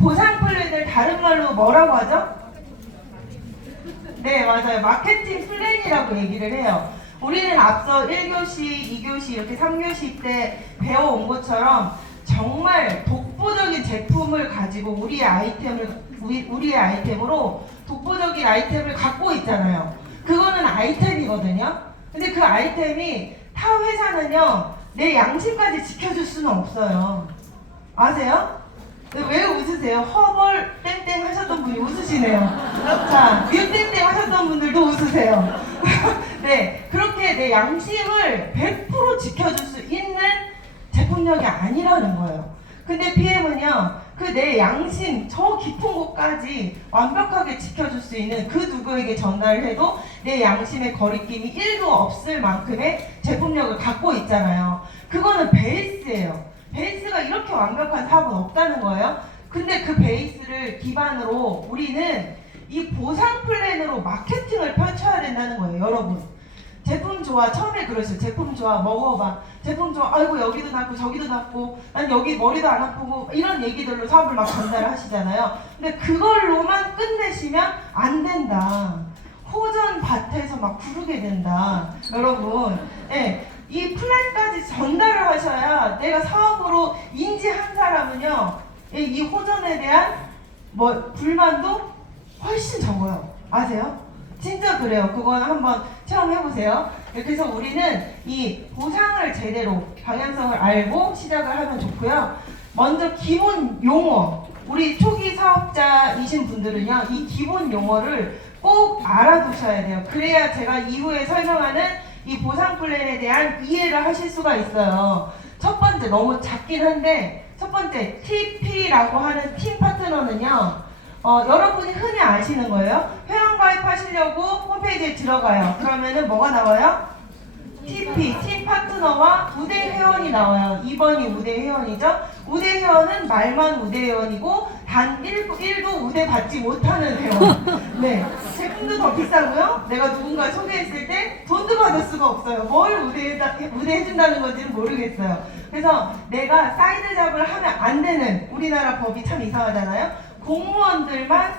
보상 플랜을 다른 말로 뭐라고 하죠? 네, 맞아요. 마케팅 플랜이라고 얘기를 해요. 우리는 앞서 1교시, 2교시, 이렇게 3교시 때 배워온 것처럼 정말 독보적인 제품을 가지고 우리의 아이템으로 독보적인 아이템을 갖고 있잖아요. 그거는 아이템이거든요. 근데 그 아이템이 타 회사는요, 내 양심까지 지켜줄 수는 없어요. 아세요? 왜 웃으세요? 허벌 땡땡 하셨던 분이 웃으시네요. 자, 뮤땡땡 하셨던 분들도 웃으세요. 네, 그렇게 내 양심을 100% 지켜줄 수 있는 제품력이 아니라는 거예요. 근데 PM은요, 그 내 양심 저 깊은 곳까지 완벽하게 지켜줄 수 있는 그 누구에게 전달을 해도 내 양심의 거리낌이 1도 없을 만큼의 제품력을 갖고 있잖아요. 그거는 베이스예요. 베이스가 이렇게 완벽한 사업은 없다는 거예요. 근데 그 베이스를 기반으로 우리는 이 보상 플랜으로 마케팅을 펼쳐야 된다는 거예요, 여러분. 제품 좋아, 처음에 그러시죠. 제품 좋아, 먹어봐. 제품 좋아, 아이고 여기도 낫고 저기도 낫고 난 여기 머리도 안 아프고 이런 얘기들로 사업을 막 전달을 하시잖아요. 근데 그걸로만 끝내시면 안 된다. 호전 밭에서 막 구르게 된다, 여러분. 네, 이 플랜까지 전달을 하셔야 내가 사업으로 인지한 사람은요, 이 호전에 대한 불만도 훨씬 적어요. 아세요? 진짜 그래요. 그건 한번 체험해보세요. 그래서 우리는 이 보상을 제대로 방향성을 알고 시작을 하면 좋고요. 먼저 기본 용어, 우리 초기 사업자이신 분들은요, 이 기본 용어를 꼭 알아두셔야 돼요. 그래야 제가 이후에 설명하는 이 보상 플랜에 대한 이해를 하실 수가 있어요. 첫 번째, 너무 작긴 한데, 첫 번째 TP라고 하는 팀 파트너는요, 여러분이 흔히 아시는 거예요. 회원 가입하시려고 홈페이지에 들어가요. 그러면은 뭐가 나와요? TP, 팀 파트너와 우대 회원이 나와요. 2번이 우대 회원이죠. 우대 회원은 말만 우대 회원이고 단 1도 우대 받지 못하는 회원. 네, 제품도 더 비싸고요. 내가 누군가 소개했을 때 돈도 받을 수가 없어요. 뭘 우대해준다는 건지는 모르겠어요. 그래서 내가 사이드 잡을 하면 안 되는, 우리나라 법이 참 이상하잖아요. 공무원들만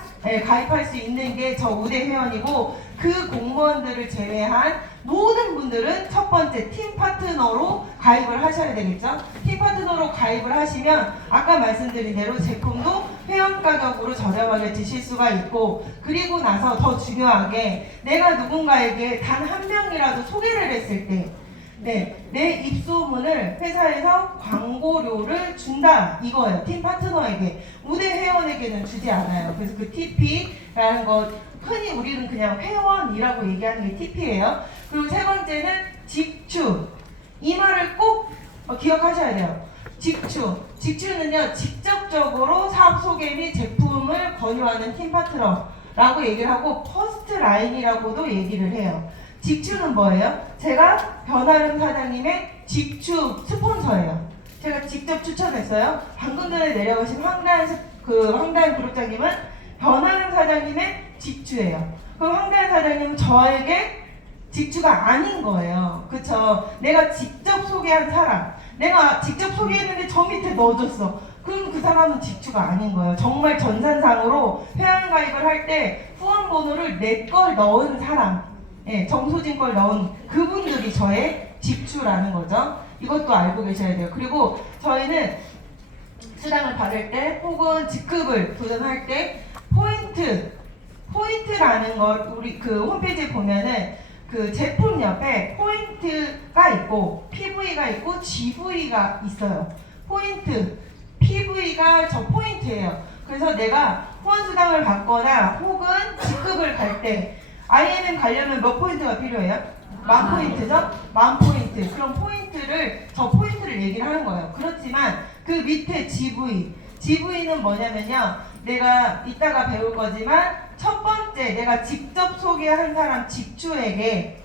가입할 수 있는 게 저 우대 회원이고, 그 공무원들을 제외한 모든 분들은 첫 번째 팀 파트너로 가입을 하셔야 되겠죠. 팀 파트너로 가입을 하시면 아까 말씀드린 대로 제품도 회원 가격으로 저렴하게 드실 수가 있고, 그리고 나서 더 중요하게 내가 누군가에게 단 한 명이라도 소개를 했을 때, 네, 내 입소문을 회사에서 광고료를 준다, 이거예요. 팀 파트너에게. 우대 회원에게는 주지 않아요. 그래서 그 TP라는 것, 흔히 우리는 그냥 회원이라고 얘기하는 게 TP예요. 그리고 세 번째는 직추. 이 말을 꼭 기억하셔야 돼요. 직추. 직추는요, 직접적으로 사업 소개 및 제품을 권유하는 팀 파트너라고 얘기를 하고, 퍼스트 라인이라고도 얘기를 해요. 직추는 뭐예요? 제가 변아름 사장님의 직추 스폰서예요. 제가 직접 추천했어요. 방금 전에 내려오신 황다현 그룹장님은 변아름 사장님의 직추예요. 그럼 황다현 사장님은 저에게 직추가 아닌 거예요. 그쵸? 내가 직접 소개한 사람, 내가 직접 소개했는데 저 밑에 넣어줬어. 그럼 그 사람은 직추가 아닌 거예요. 정말 전산상으로 회원 가입을 할 때 후원 번호를 내 걸 넣은 사람, 예, 정소진 걸 넣은 그분들이 저의 직추라는 거죠. 이것도 알고 계셔야 돼요. 그리고 저희는 수당을 받을 때 혹은 직급을 도전할 때 포인트라는 걸 우리 그 홈페이지에 보면은 그 제품 옆에 포인트가 있고 PV가 있고 GV가 있어요. 포인트, PV가 저 포인트예요. 그래서 내가 후원 수당을 받거나 혹은 직급을 갈 때 IMM 가려면 몇 포인트가 필요해요? 10,000포인트죠? 10,000포인트. 그럼 저 포인트를 얘기를 하는 거예요. 그렇지만 그 밑에 GV는 뭐냐면요, 내가 이따가 배울 거지만 첫 번째 내가 직접 소개한 사람 직추에게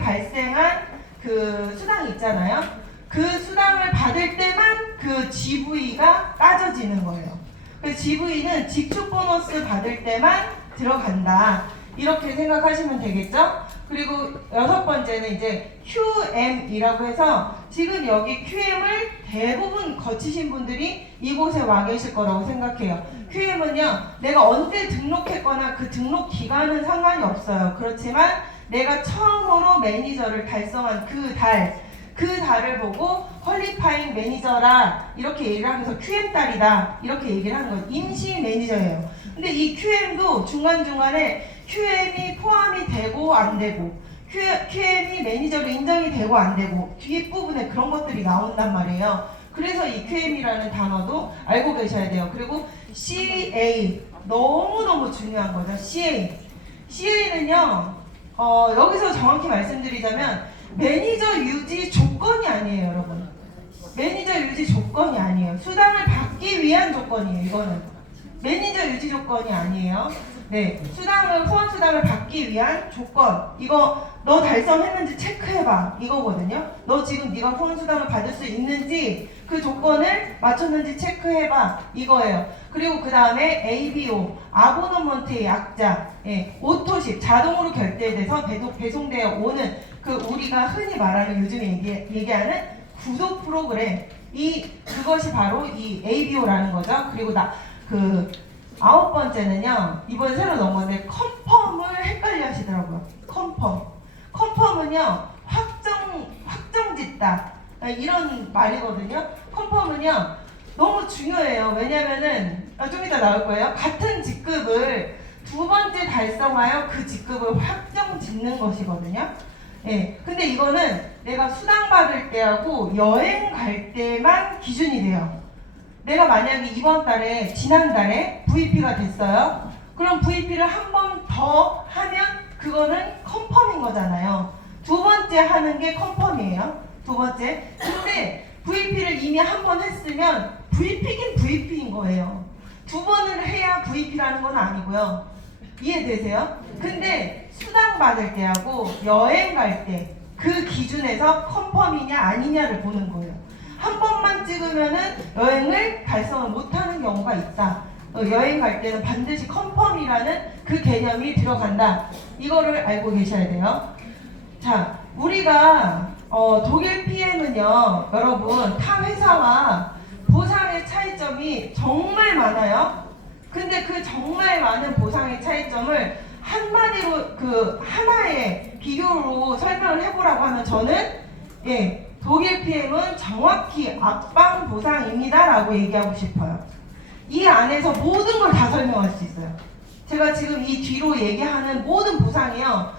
발생한 그 수당이 있잖아요. 그 수당을 받을 때만 그 GV가 따져지는 거예요. 그 GV는 직축 보너스 받을 때만 들어간다, 이렇게 생각하시면 되겠죠? 그리고 여섯 번째는 이제 QM이라고 해서 지금 여기 QM을 대부분 거치신 분들이 이곳에 와 계실 거라고 생각해요. QM은요, 내가 언제 등록했거나 그 등록 기간은 상관이 없어요. 그렇지만 내가 처음으로 매니저를 달성한 그 달을 보고 퀄리파잉 매니저라 이렇게 얘기를 하면서 QM달이다 이렇게 얘기를 하는 거예요. 임시 매니저예요. 근데 이 QM도 중간중간에 QM이 포함이 되고 안 되고 QM이 매니저로 인정이 되고 안 되고 뒷부분에 그런 것들이 나온단 말이에요. 그래서 이 QM이라는 단어도 알고 계셔야 돼요. 그리고 CA 너무너무 중요한 거죠. CA는요 여기서 정확히 말씀드리자면 매니저 유지 조건이 아니에요, 여러분. 매니저 유지 조건이 아니에요. 수당을 받기 위한 조건이에요, 이거는. 매니저 유지 조건이 아니에요. 네, 후원 수당을 받기 위한 조건. 이거 너 달성했는지 체크해봐. 이거거든요. 너 지금 네가 후원 수당을 받을 수 있는지 그 조건을 맞췄는지 체크해봐. 이거예요. 그리고 그 다음에 ABO, 아보너먼트의 약자, 오토십, 자동으로 결제돼서 배송되어 오는 그 우리가 흔히 말하는 요즘에 얘기하는 구독 프로그램. 그것이 바로 이 ABO라는 거죠. 그리고 아홉 번째는요, 이번에 새로 넣은 건데, 컨펌을 헷갈려 하시더라고요. 컨펌은요, 확정짓다. 이런 말이거든요. 컨펌은요, 너무 중요해요. 왜냐면은, 좀 이따 나올 거예요. 같은 직급을 두 번째 달성하여 그 직급을 확정짓는 것이거든요. 예. 근데 이거는 내가 수당 받을 때하고 여행 갈 때만 기준이 돼요. 내가 만약에 지난달에 VP가 됐어요. 그럼 VP를 한 번 더 하면 그거는 컨펌인 거잖아요. 두 번째 하는 게 컨펌이에요. 두 번째. 근데 VP를 이미 한 번 했으면 VP긴 VP인 거예요. 두 번을 해야 VP라는 건 아니고요. 이해되세요? 근데 수당 받을 때하고 여행 갈 때 그 기준에서 컨펌이냐 아니냐를 보는 거예요. 한 번만 찍으면은 여행을 달성을 못하는 경우가 있다. 여행 갈 때는 반드시 컨펌이라는 그 개념이 들어간다. 이거를 알고 계셔야 돼요. 자, 우리가 독일 PM은요, 여러분 타 회사와 보상의 차이점이 정말 많아요. 근데 그 정말 많은 보상의 차이점을 한마디로 하나의 비교로 설명을 해보라고 하면 저는 독일 PM은 정확히 앞방 보상입니다 라고 얘기하고 싶어요. 이 안에서 모든 걸 다 설명할 수 있어요. 제가 지금 이 뒤로 얘기하는 모든 보상이요,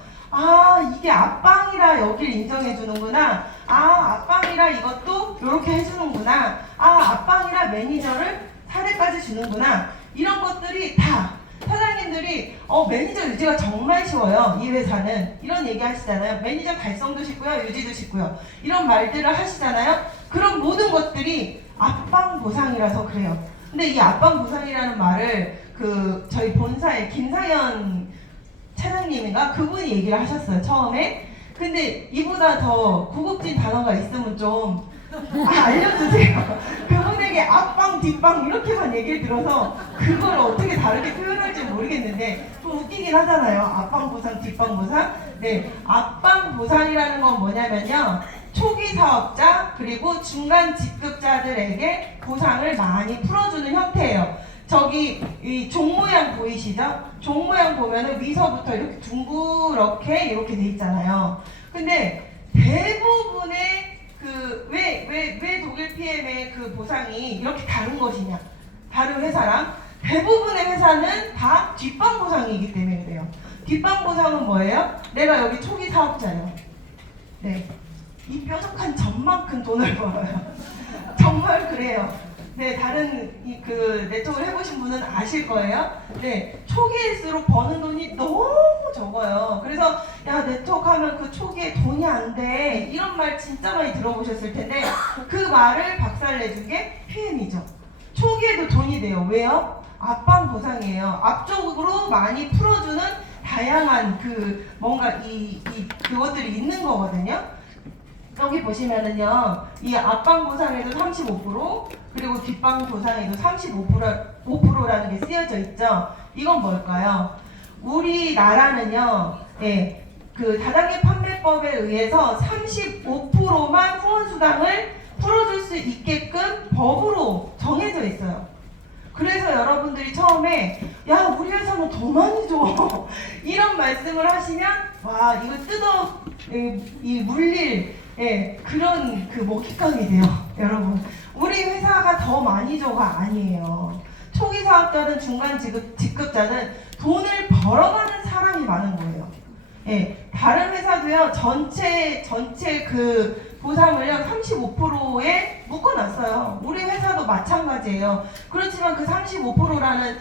이게 앞방이라 여길 인정해 주는구나, 앞방이라 이것도 이렇게 해주는구나, 앞방이라 매니저를 사례까지 주는구나, 이런 것들이 다 사장님들이 매니저 유지가 정말 쉬워요. 이 회사는 이런 얘기 하시잖아요. 매니저 달성도 쉽고요, 유지도 쉽고요, 이런 말들을 하시잖아요. 그런 모든 것들이 앞방 보상이라서 그래요. 근데 이 앞방 보상이라는 말을 저희 본사의 김사연 차장님인가 그분이 얘기를 하셨어요, 처음에. 근데 이보다 더 고급진 단어가 있으면 좀 알려주세요. 그분에게 앞방 뒷방 이렇게만 얘기를 들어서 그걸 어떻게 다르게 표현할지 모르겠는데 좀 웃기긴 하잖아요. 앞방 보상, 뒷방 보상. 네, 앞방 보상이라는 건 뭐냐면요, 초기 사업자 그리고 중간 직급자들에게 보상을 많이 풀어주는 형태예요. 저기 이 종 모양 보이시죠? 종 모양 보면은 위서부터 이렇게 둥그렇게 이렇게 돼 있잖아요. 근데 대부분의 왜 독일 PM의 그 보상이 이렇게 다른 것이냐, 다른 회사랑 대부분의 회사는 다 뒷방 보상이기 때문에 그래요. 뒷방 보상은 뭐예요? 내가 여기 초기 사업자예요. 네, 이 뾰족한 점만큼 돈을 벌어요. 정말 그래요. 네, 다른 네트워크를 해보신 분은 아실 거예요. 네, 초기일수록 버는 돈이 너무 적어요. 그래서 야, 네트워크 하면 그 초기에 돈이 안 돼, 이런 말 진짜 많이 들어보셨을 텐데 그 말을 박살내준 게 PM이죠. 초기에도 돈이 돼요. 왜요? 앞방 보상이에요. 앞쪽으로 많이 풀어주는 다양한 뭔가 그것들이 있는 거거든요. 여기 보시면은요, 이 앞방 보상에도 35%, 그리고 뒷방 보상에도 35%라는 게 쓰여져 있죠. 이건 뭘까요? 우리나라는요, 그 다단계 판매법에 의해서 35%만 후원수당을 풀어줄 수 있게끔 법으로 정해져 있어요. 그래서 여러분들이 처음에 야 우리 회사는 더 많이 줘 이런 말씀을 하시면 와 이거 이 물릴 그런 그 먹잇감이 돼요. 여러분 우리 회사가 더 많이 줘가 아니에요. 초기 사업자는 중간 직급자는 돈을 벌어가는 사람이 많은 거예요. 다른 회사도요 전체 그 보상을요 35%에 묶어놨어요. 우리 회사도 마찬가지예요. 그렇지만 그 35%라는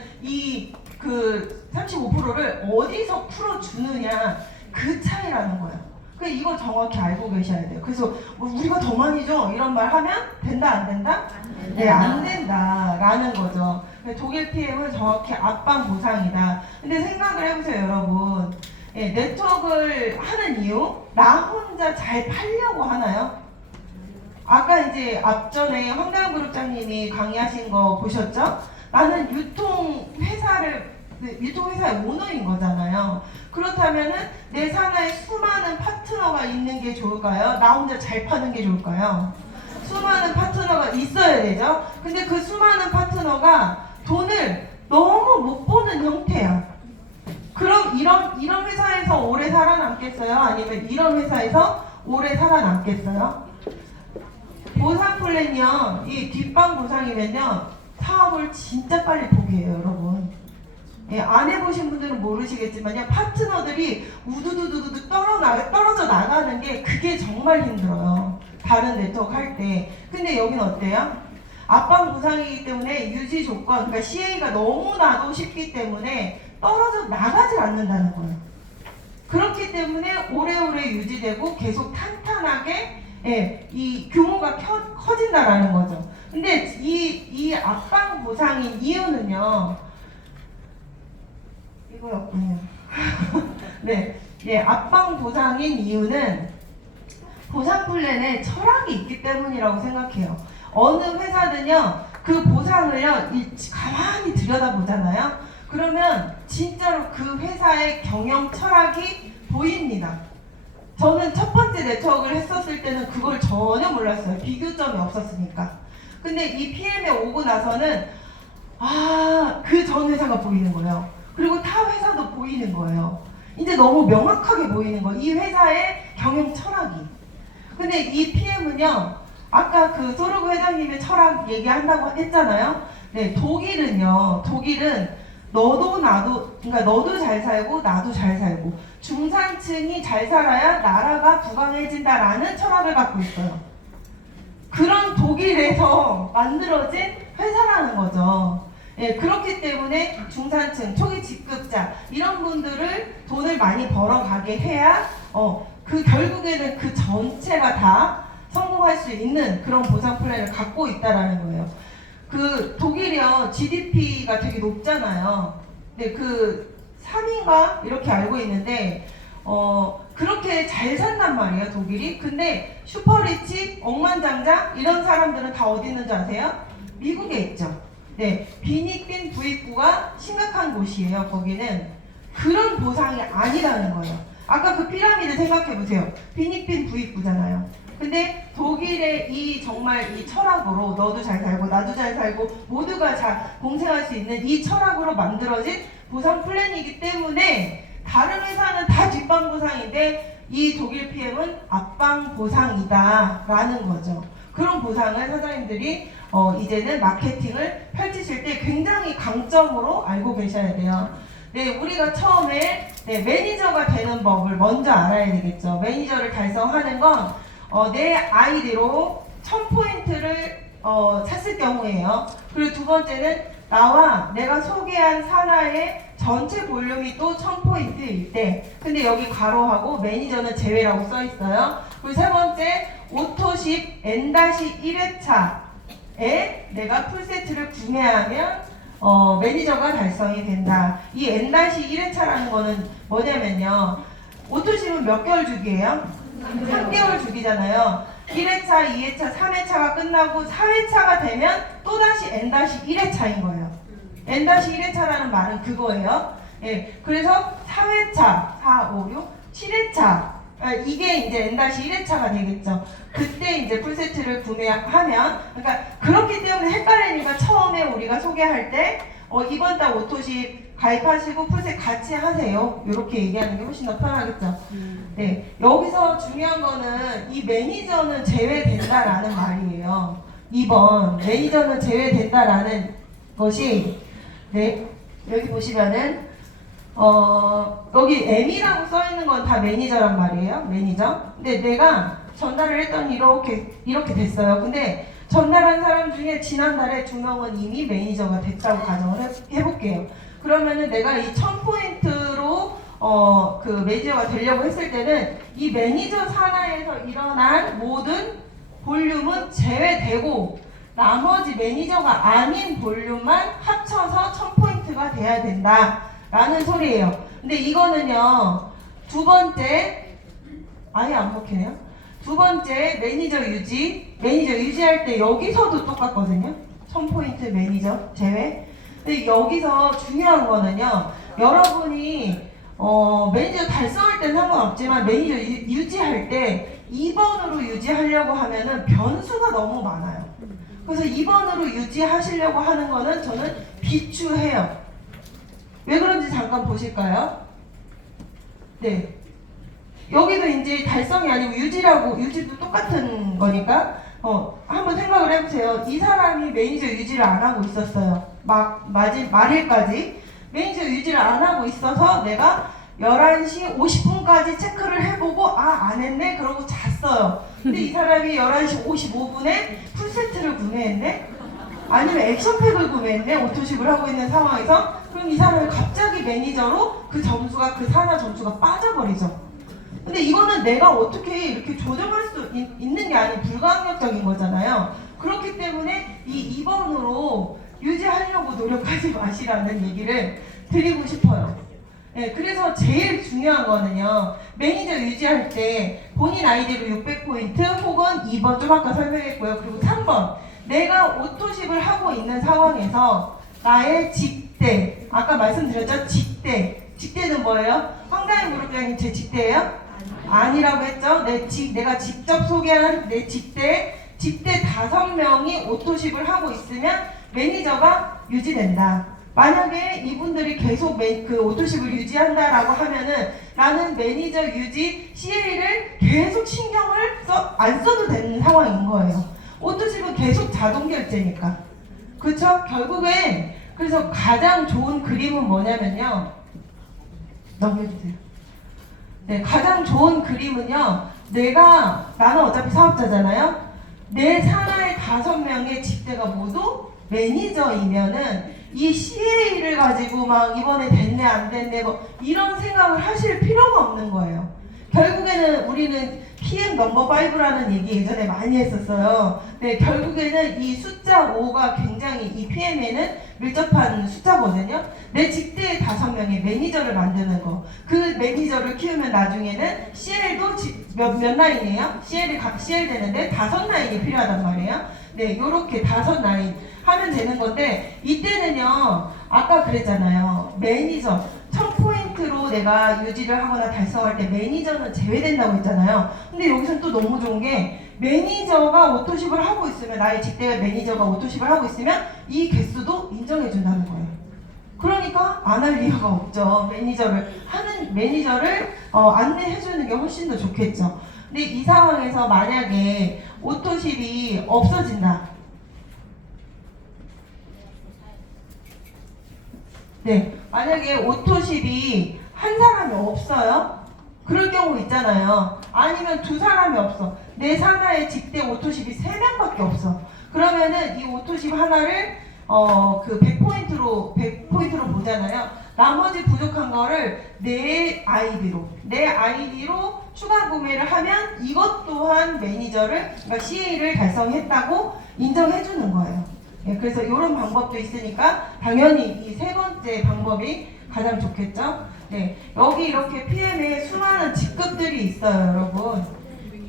그 35%를 어디서 풀어주느냐 그 차이라는 거예요. 이거 정확히 알고 계셔야 돼요. 그래서 우리가 더 많이 줘 이런 말 하면 된다 안 된다? 네, 안 된다라는 거죠. 독일 PM은 정확히 앞방 보상이다. 근데 생각을 해보세요, 여러분. 네트워크를 하는 이유? 나 혼자 잘 팔려고 하나요? 아까 이제 앞전에 황다영 그룹장님이 강의하신 거 보셨죠? 나는 유통회사의 오너인 거잖아요. 그렇다면은 내 산하에 수많은 파트너가 있는 게 좋을까요? 나 혼자 잘 파는 게 좋을까요? 수많은 파트너가 있어야 되죠? 근데 그 수많은 파트너가 돈을 너무 못 버는 형태야. 그럼 이런 회사에서 오래 살아남겠어요? 아니면 이런 회사에서 오래 살아남겠어요? 보상 플랜이요. 이 뒷방 보상이면요. 사업을 진짜 빨리 포기해요, 여러분. 안 해보신 분들은 모르시겠지만요. 파트너들이 우두두두두 떨어져 나가는 게 그게 정말 힘들어요. 다른 네트워크 할 때. 근데 여긴 어때요? 앞방 보상이기 때문에 유지 조건, 그러니까 CA가 너무나도 쉽기 때문에 떨어져 나가질 않는다는 거예요. 그렇기 때문에 오래오래 유지되고 계속 탄탄하게 이 규모가 커진다라는 거죠. 근데 이 앞방 보상인 이유는요. 이거였군요. 네, 앞방 보상인 이유는 보상 플랜에 철학이 있기 때문이라고 생각해요. 어느 회사는요, 그 보상을요, 가만히 들여다보잖아요. 그러면 진짜로 그 회사의 경영 철학이 보입니다. 저는 첫 번째 네트워크를 했었을 때는 그걸 전혀 몰랐어요. 비교점이 없었으니까. 근데 이 PM에 오고 나서는 그 전 회사가 보이는 거예요. 그리고 타 회사도 보이는 거예요. 이제 너무 명확하게 보이는 거예요. 이 회사의 경영 철학이. 근데 이 PM은요, 아까 그 소르그 회장님의 철학 얘기한다고 했잖아요. 네, 독일은 그러니까 너도 잘 살고 나도 잘 살고 중산층이 잘 살아야 나라가 부강해진다라는 철학을 갖고 있어요. 그런 독일에서 만들어진 회사라는 거죠. 그렇기 때문에 중산층, 초기 직급자 이런 분들을 돈을 많이 벌어가게 해야 결국에는 그 전체가 다 성공할 수 있는 그런 보상 플랜을 갖고 있다라는 거예요. 그 독일이요 GDP가 되게 높잖아요. 네, 그 3위인가 이렇게 알고 있는데 그렇게 잘 산단 말이에요 독일이. 근데 슈퍼리치, 억만장자 이런 사람들은 다 어디 있는 줄 아세요? 미국에 있죠. 네, 빈익빈 부익부가 심각한 곳이에요. 거기는 그런 보상이 아니라는 거예요. 아까 그 피라미드 생각해 보세요. 빈익빈 부익부잖아요. 근데 독일의 정말 이 철학으로 너도 잘 살고 나도 잘 살고 모두가 잘 공생할 수 있는 이 철학으로 만들어진 보상 플랜이기 때문에 다른 회사는 다 뒷방 보상인데 이 독일 PM은 앞방 보상이다 라는 거죠. 그런 보상을 사장님들이 이제는 마케팅을 펼치실 때 굉장히 강점으로 알고 계셔야 돼요. 네, 우리가 처음에 매니저가 되는 법을 먼저 알아야 되겠죠. 매니저를 달성하는 건 내 아이디로 1000포인트를 찼을 경우에요. 그리고 두 번째는 나와 내가 소개한 산하의 전체 볼륨이 또 1000포인트일 때. 근데 여기 괄호하고 매니저는 제외라고 써 있어요. 그리고 세 번째, 오토십 N-1회차에 내가 풀세트를 구매하면 매니저가 달성이 된다. 이 N-1회차라는 거는 뭐냐면요. 오토십은 몇 개월 주기예요? 3개월 주기잖아요. 1회차, 2회차, 3회차가 끝나고 4회차가 되면 또다시 N-1회차인 거예요. N-1회차라는 말은 그거예요. 그래서 4회차, 4, 5, 6, 7회차 이게 이제 N-1회차가 되겠죠. 그때 이제 풀세트를 구매하면, 그러니까 그렇기 때문에 헷갈리니까 처음에 우리가 소개할 때 이번 달 오토십 가입하시고 풀셋 같이 하세요. 이렇게 얘기하는 게 훨씬 더 편하겠죠. 네, 여기서 중요한 거는 이 매니저는 제외된다라는 말이에요. 2번 매니저는 제외된다라는 것이, 네, 여기 보시면은 여기 M이라고 써 있는 건 다 매니저란 말이에요. 매니저. 근데 내가 전달을 했더니 이렇게 됐어요. 근데 전달한 사람 중에 지난달에 2명은 이미 매니저가 됐다고 가정을 해볼게요. 그러면은 내가 이 1000포인트로 그 매니저가 되려고 했을 때는 이 매니저 산하에서 일어난 모든 볼륨은 제외되고 나머지 매니저가 아닌 볼륨만 합쳐서 1000포인트가 돼야 된다 라는 소리예요. 근데 이거는요, 두 번째, 아예 안 먹히네요. 두 번째 매니저 유지할 때 여기서도 똑같거든요. 1000포인트 매니저 제외. 근데 여기서 중요한 거는요, 여러분이 매니저 달성할 때는 상관없지만 매니저 유지할 때 2번으로 유지하려고 하면은 변수가 너무 많아요. 그래서 2번으로 유지하시려고 하는 거는 저는 비추해요. 왜 그런지 잠깐 보실까요? 네. 여기도 이제 달성이 아니고 유지도 똑같은 거니까, 한번 생각을 해보세요. 이 사람이 매니저 유지를 안 하고 있었어요. 말일까지. 매니저 유지를 안 하고 있어서 내가 11시 50분까지 체크를 해보고, 안 했네? 그러고 잤어요. 근데 이 사람이 11시 55분에 풀세트를 구매했네? 아니면 액션팩을 구매했네? 오토십을 하고 있는 상황에서? 그럼 이 사람이 갑자기 매니저로 그 산하 점수가 빠져버리죠. 근데 이거는 내가 어떻게 이렇게 조정할 수 있는 게 아닌 불가항력적인 거잖아요. 그렇기 때문에 이 2번으로 유지하려고 노력하지 마시라는 얘기를 드리고 싶어요. 네, 그래서 제일 중요한 거는요, 매니저 유지할 때 본인 아이디로 600포인트 혹은 2번 좀 아까 설명했고요. 그리고 3번, 내가 오토십을 하고 있는 상황에서 나의 직대, 아까 말씀드렸죠? 직대는 뭐예요? 황다인 무릎장님 제 직대예요? 아니라고 했죠? 내가 직접 소개한 내 직대 5명이 오토십을 하고 있으면 매니저가 유지된다. 만약에 이분들이 계속 그 오토십을 유지한다라고 하면은 나는 매니저 유지 CA를 계속 신경을 안 써도 되는 상황인 거예요. 오토십은 계속 자동 결제니까. 그쵸? 결국엔 그래서 가장 좋은 그림은 뭐냐면요. 넘겨주세요. 네, 가장 좋은 그림은요. 나는 어차피 사업자잖아요. 내 산하의 5명의 직대가 모두 매니저이면은 이 CA를 가지고 막 이번에 됐네 안 됐네 뭐 이런 생각을 하실 필요가 없는 거예요. 결국에는 우리는 PM 넘버 5라는 얘기 예전에 많이 했었어요. 네, 결국에는 이 숫자 5가 굉장히 이 PM에는 밀접한 숫자거든요. 내 직대의 5명의 매니저를 만드는 거. 그 매니저를 키우면 나중에는 CL도 몇 라인이에요? 각 CL 되는데 5라인이 필요하단 말이에요. 네, 요렇게 5라인 하면 되는 건데, 이때는요, 아까 그랬잖아요. 매니저, 1000포인트로 내가 유지를 하거나 달성할 때 매니저는 제외된다고 했잖아요. 근데 여기서는 또 너무 좋은 게, 매니저가 오토십을 하고 있으면, 나의 직대 매니저가 오토십을 하고 있으면 이 개수도 인정해준다는 거예요. 그러니까 안 할 이유가 없죠. 매니저를 안내해주는 게 훨씬 더 좋겠죠. 근데 이 상황에서 만약에 오토십이 없어진다. 네, 만약에 오토십이 한 사람이 없어요? 그럴 경우 있잖아요. 아니면 2사람이 없어. 내 산하의 직대 오토십이 3명밖에 없어. 그러면은 이 오토십 하나를 그 100포인트로 보잖아요. 나머지 부족한 거를 내 아이디로 추가 구매를 하면 이것 또한 그러니까 CA를 달성했다고 인정해주는 거예요. 네, 그래서 이런 방법도 있으니까 당연히 이 3번째 방법이 가장 좋겠죠. 네, 여기 이렇게 PM에 수많은 직급들이 있어요, 여러분.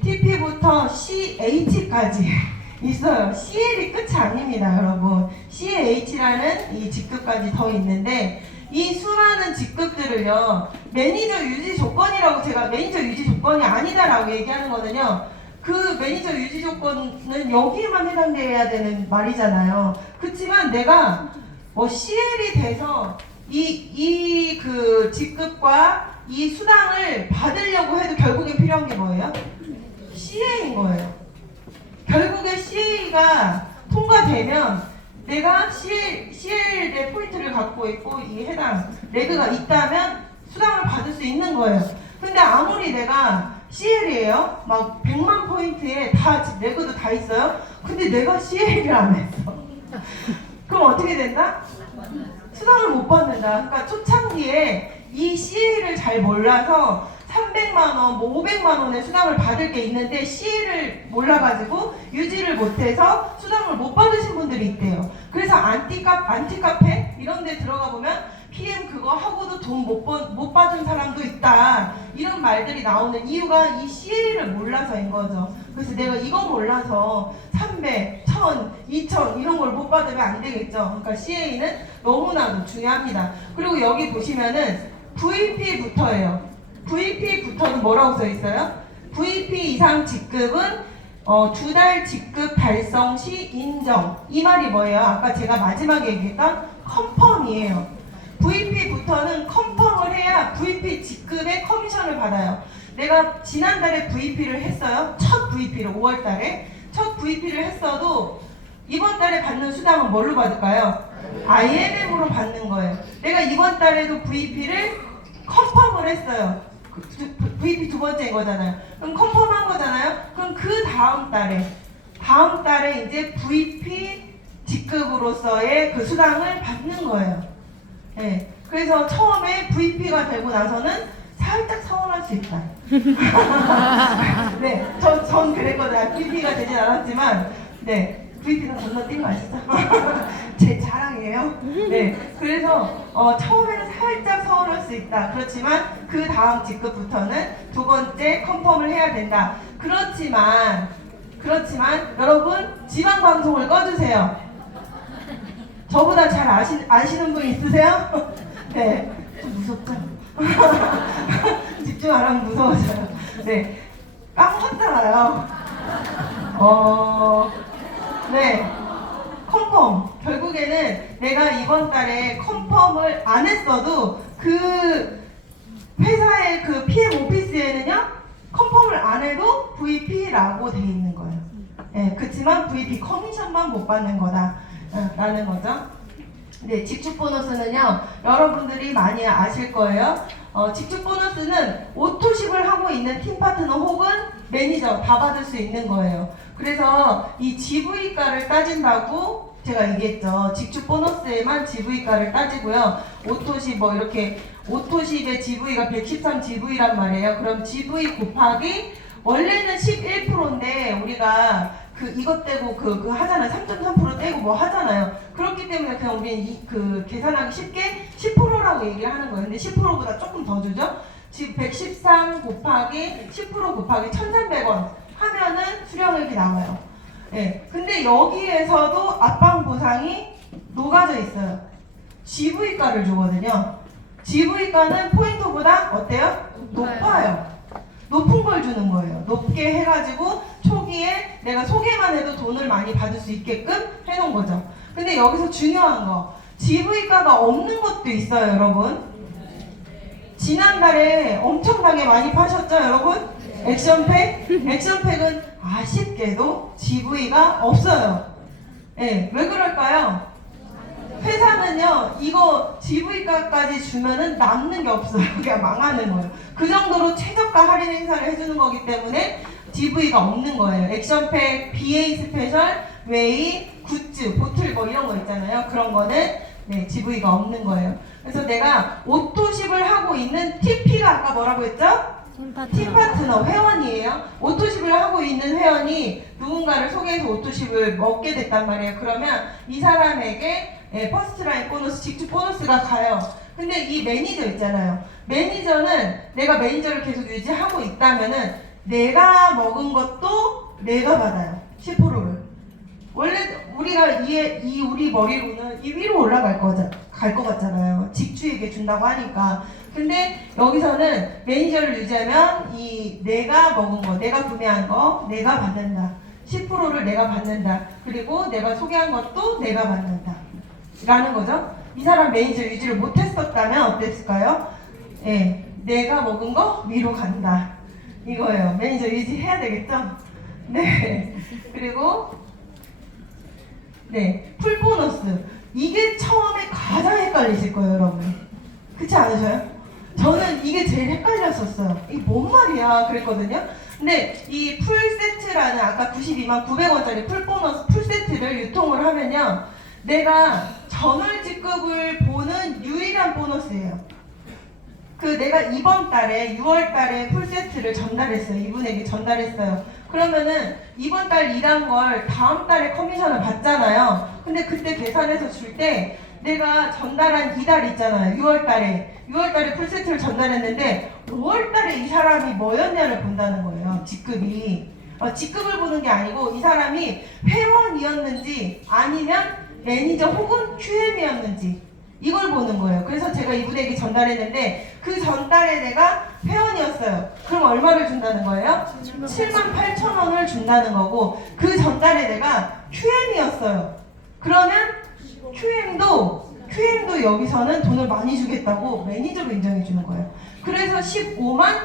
TP부터 CH까지 있어요. CL이 끝이 아닙니다, 여러분. CLH라는 이 직급까지 더 있는데, 이 수많은 직급들을요, 매니저 유지 조건이라고, 제가 매니저 유지 조건이 아니다라고 얘기하는 거는요, 그 매니저 유지 조건은 여기에만 해당돼야 되는 말이잖아요. 그렇지만 내가 뭐 CL이 돼서 이 그 직급과 이 수당을 받으려고 해도 결국에 필요한 게 뭐예요? CA인 거예요. 결국에 CA가 통과되면 내가 CL의 포인트를 갖고 있고 이 해당 레그가 있다면 수당을 받을 수 있는 거예요. 근데 아무리 내가 CL이에요. 막 100만 포인트에 다 레그도 다 있어요. 근데 내가 CL을 안 했어. 그럼 어떻게 된다? 수당을 못 받는다. 그러니까 초창기에 이 CL을 잘 몰라서 300만 원, 뭐 500만 원의 수당을 받을 게 있는데 CL을 몰라가지고 유지를 못해서 수당을 못 받으신 분들이 있대요. 그래서 안티카페 이런 데 들어가 보면 PM 그거 하고도 돈 못 받은 사람도 있다. 이런 말들이 나오는 이유가 이 CL을 몰라서인 거죠. 그래서 내가 이거 몰라서 300, 1000, 2000 이런 걸 못 받으면 안 되겠죠. 그러니까 CA는 너무나도 중요합니다. 그리고 여기 보시면은 VP부터예요. VP부터는 뭐라고 써 있어요? VP 이상 직급은 2달 직급 달성 시 인정. 이 말이 뭐예요? 아까 제가 마지막에 얘기했던 컨펌이에요. VP부터는 컨펌을 해야 VP 직급의 커미션을 받아요. 내가 지난달에 VP를 했어요. 첫 VP를 5월달에 첫 VP를 했어도 이번 달에 받는 수당은 뭘로 받을까요? IMM으로 받는 거예요. 내가 이번 달에도 VP를 컨펌을 했어요. VP 두 번째인 거잖아요. 그럼 컨펌한 거잖아요. 그럼 그 다음 달에 이제 VP 직급으로서의 그 수당을 받는 거예요. 네, 그래서 처음에 VP가 되고 나서는 살짝 서운할 수 있다. 네, 전 그랬거든요. VP가 되진 않았지만, 네, VP는 건너뛴 거 아시죠? 제 자랑이에요. 네, 그래서 처음에는 살짝 서운할 수 있다. 그렇지만 그 다음 직급부터는 두 번째 컨펌을 해야 된다. 그렇지만 여러분 지방 방송을 꺼주세요. 저보다 잘 아시는 분 있으세요? 네, 좀 무섭죠? 집중 안 하면 무서워져요. 네, 까먹었잖아요. 네, 컨펌. 결국에는 내가 이번 달에 컨펌을 안 했어도 그 회사의 그 PM 오피스에는요, 컨펌을 안 해도 VP라고 돼 있는 거예요. 네, 그렇지만 VP 커미션만 못 받는 거다. 라는 거죠. 네, 직축 보너스는요, 여러분들이 많이 아실 거예요. 직축 보너스는 오토십을 하고 있는 팀 파트너 혹은 매니저 다 받을 수 있는 거예요. 그래서 이 GV가를 따진다고 제가 얘기했죠. 직축 보너스에만 GV가를 따지고요. 오토십 뭐 이렇게 오토십의 GV가 113 GV란 말이에요. 그럼 GV 곱하기 원래는 11%인데 우리가 이것 떼고 그 하잖아요. 3.3% 떼고 뭐 하잖아요. 그렇기 때문에 그냥 우리는 계산하기 쉽게 10%라고 얘기를 하는 거예요. 근데 10%보다 조금 더 주죠. 지금 113 곱하기 10% 곱하기 1,300원 하면은 수령액이 나와요. 예. 근데 여기에서도 압방 보상이 녹아져 있어요. GV가를 주거든요. GV가는 포인트보다 어때요? 높아요. 높은 걸 주는 거예요. 높게 해가지고 초기에 내가 소개만 해도 돈을 많이 받을 수 있게끔 해놓은 거죠. 근데 여기서 중요한 거, GV가가 없는 것도 있어요, 여러분. 지난달에 엄청나게 많이 파셨죠, 여러분? 액션팩? 액션팩은 아쉽게도 GV가 없어요. 네, 왜 그럴까요? 회사는요, 이거 GV가까지 주면은 남는 게 없어요. 그냥 망하는 거예요. 그 정도로 최저가 할인 행사를 해주는 거기 때문에 GV가 없는 거예요. 액션팩, BA 스페셜, 웨이, 굿즈, 보틀 뭐 이런 거 있잖아요. 그런 거는 네, GV가 없는 거예요. 그래서 내가 오토십을 하고 있는 TP가 아까 뭐라고 했죠? 팀 파트너 회원이에요. 오토십을 하고 있는 회원이 누군가를 소개해서 오토십을 먹게 됐단 말이에요. 그러면 이 사람에게 퍼스트라인 보너스, 직축 보너스가 가요. 근데 이 매니저 있잖아요. 매니저는 내가 매니저를 계속 유지하고 있다면은 내가 먹은 것도 내가 받아요. 10%를. 원래 우리가 우리 머리로는 이 위로 올라갈 갈 것 같잖아요. 직주에게 준다고 하니까. 근데 여기서는 매니저를 유지하면 이 내가 먹은 거, 내가 구매한 거, 내가 받는다. 10%를 내가 받는다. 그리고 내가 소개한 것도 내가 받는다. 라는 거죠. 이 사람 매니저 유지를 못했었다면 어땠을까요? 예, 내가 먹은 거 위로 간다. 이거예요. 매니저 유지해야 되겠죠? 네. 그리고 네, 풀 보너스. 이게 처음에 가장 헷갈리실 거예요, 여러분. 그렇지 않으셔요? 저는 이게 제일 헷갈렸었어요. 이게 뭔 말이야? 그랬거든요. 근데 이 풀 세트라는 아까 92만 900원짜리 풀 보너스 풀 세트를 유통을 하면요, 내가 전월 직급을 보는 유일한 보너스예요. 내가 이번 달에 6월 달에 풀 세트를 전달했어요. 이분에게 전달했어요. 그러면은 이번 달 일한 걸 다음 달에 커미션을 받잖아요. 근데 그때 계산해서 줄 때 내가 전달한 이달 있잖아요. 6월 달에 풀 세트를 전달했는데 5월 달에 이 사람이 뭐였냐를 본다는 거예요. 직급이. 직급을 보는 게 아니고 이 사람이 회원이었는지 아니면 매니저 혹은 QM이었는지 이걸 보는 거예요. 그래서 제가 이분에게 전달했는데 그 전달에 내가 회원이었어요. 그럼 얼마를 준다는 거예요? 78,000원을 준다는 거고, 그 전달에 내가 QM이었어요. 그러면 QM도 여기서는 돈을 많이 주겠다고 매니저로 인정해 주는 거예요. 그래서 15만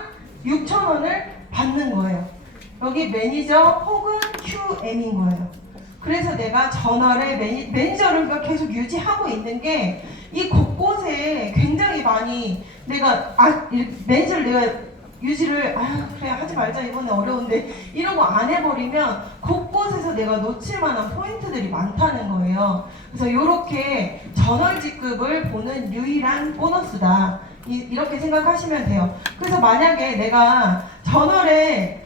6천원을 받는 거예요. 여기 매니저 혹은 QM인 거예요. 그래서 내가 전월에 매니저를 계속 유지하고 있는 게 이 곳곳에 굉장히 많이 내가 매니저를 내가 유지를 그래 하지 말자 이번에 어려운데 이러고 안 해버리면 곳곳에서 내가 놓칠 만한 포인트들이 많다는 거예요. 그래서 이렇게 전월 직급을 보는 유일한 보너스다. 이렇게 생각하시면 돼요. 그래서 만약에 내가 전월에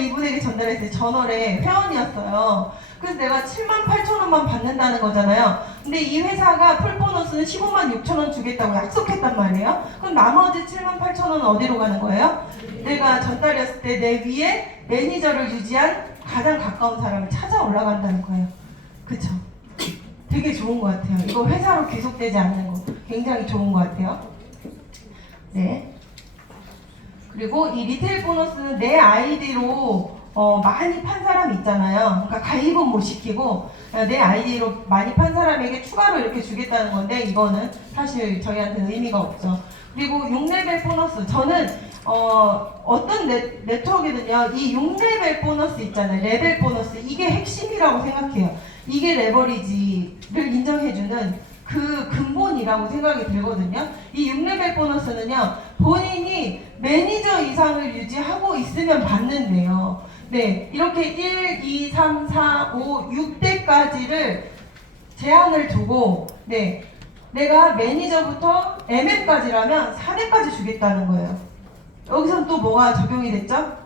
이분에게 전달했을 때 전월에 회원이었어요. 그래서 내가 78,000원만 받는다는 거잖아요. 근데 이 회사가 풀보너스는 15만 6천원 주겠다고 약속했단 말이에요. 그럼 나머지 78,000원은 어디로 가는 거예요? 내가 전달했을 때 내 위에 매니저를 유지한 가장 가까운 사람을 찾아 올라간다는 거예요. 그쵸? 되게 좋은 것 같아요. 이거 회사로 귀속되지 않는 거 굉장히 좋은 것 같아요. 네. 그리고 이 리테일 보너스는 내 아이디로 많이 판 사람이 있잖아요. 그러니까 가입은 못 시키고 내 아이디로 많이 판 사람에게 추가로 이렇게 주겠다는 건데 이거는 사실 저희한테는 의미가 없죠. 그리고 6레벨 보너스. 저는 어떤 네트워크는요, 이 6레벨 보너스 있잖아요. 레벨 보너스. 이게 핵심이라고 생각해요. 이게 레버리지를 인정해주는 그 근본이라고 생각이 들거든요. 이 6레벨 보너스는요, 본인이 매니저 이상을 유지하고 있으면 받는데요. 네, 이렇게 1, 2, 3, 4, 5, 6대까지를 제한을 두고, 네, 내가 매니저부터 MM까지라면 4대까지 주겠다는 거예요. 여기선 또 뭐가 적용이 됐죠?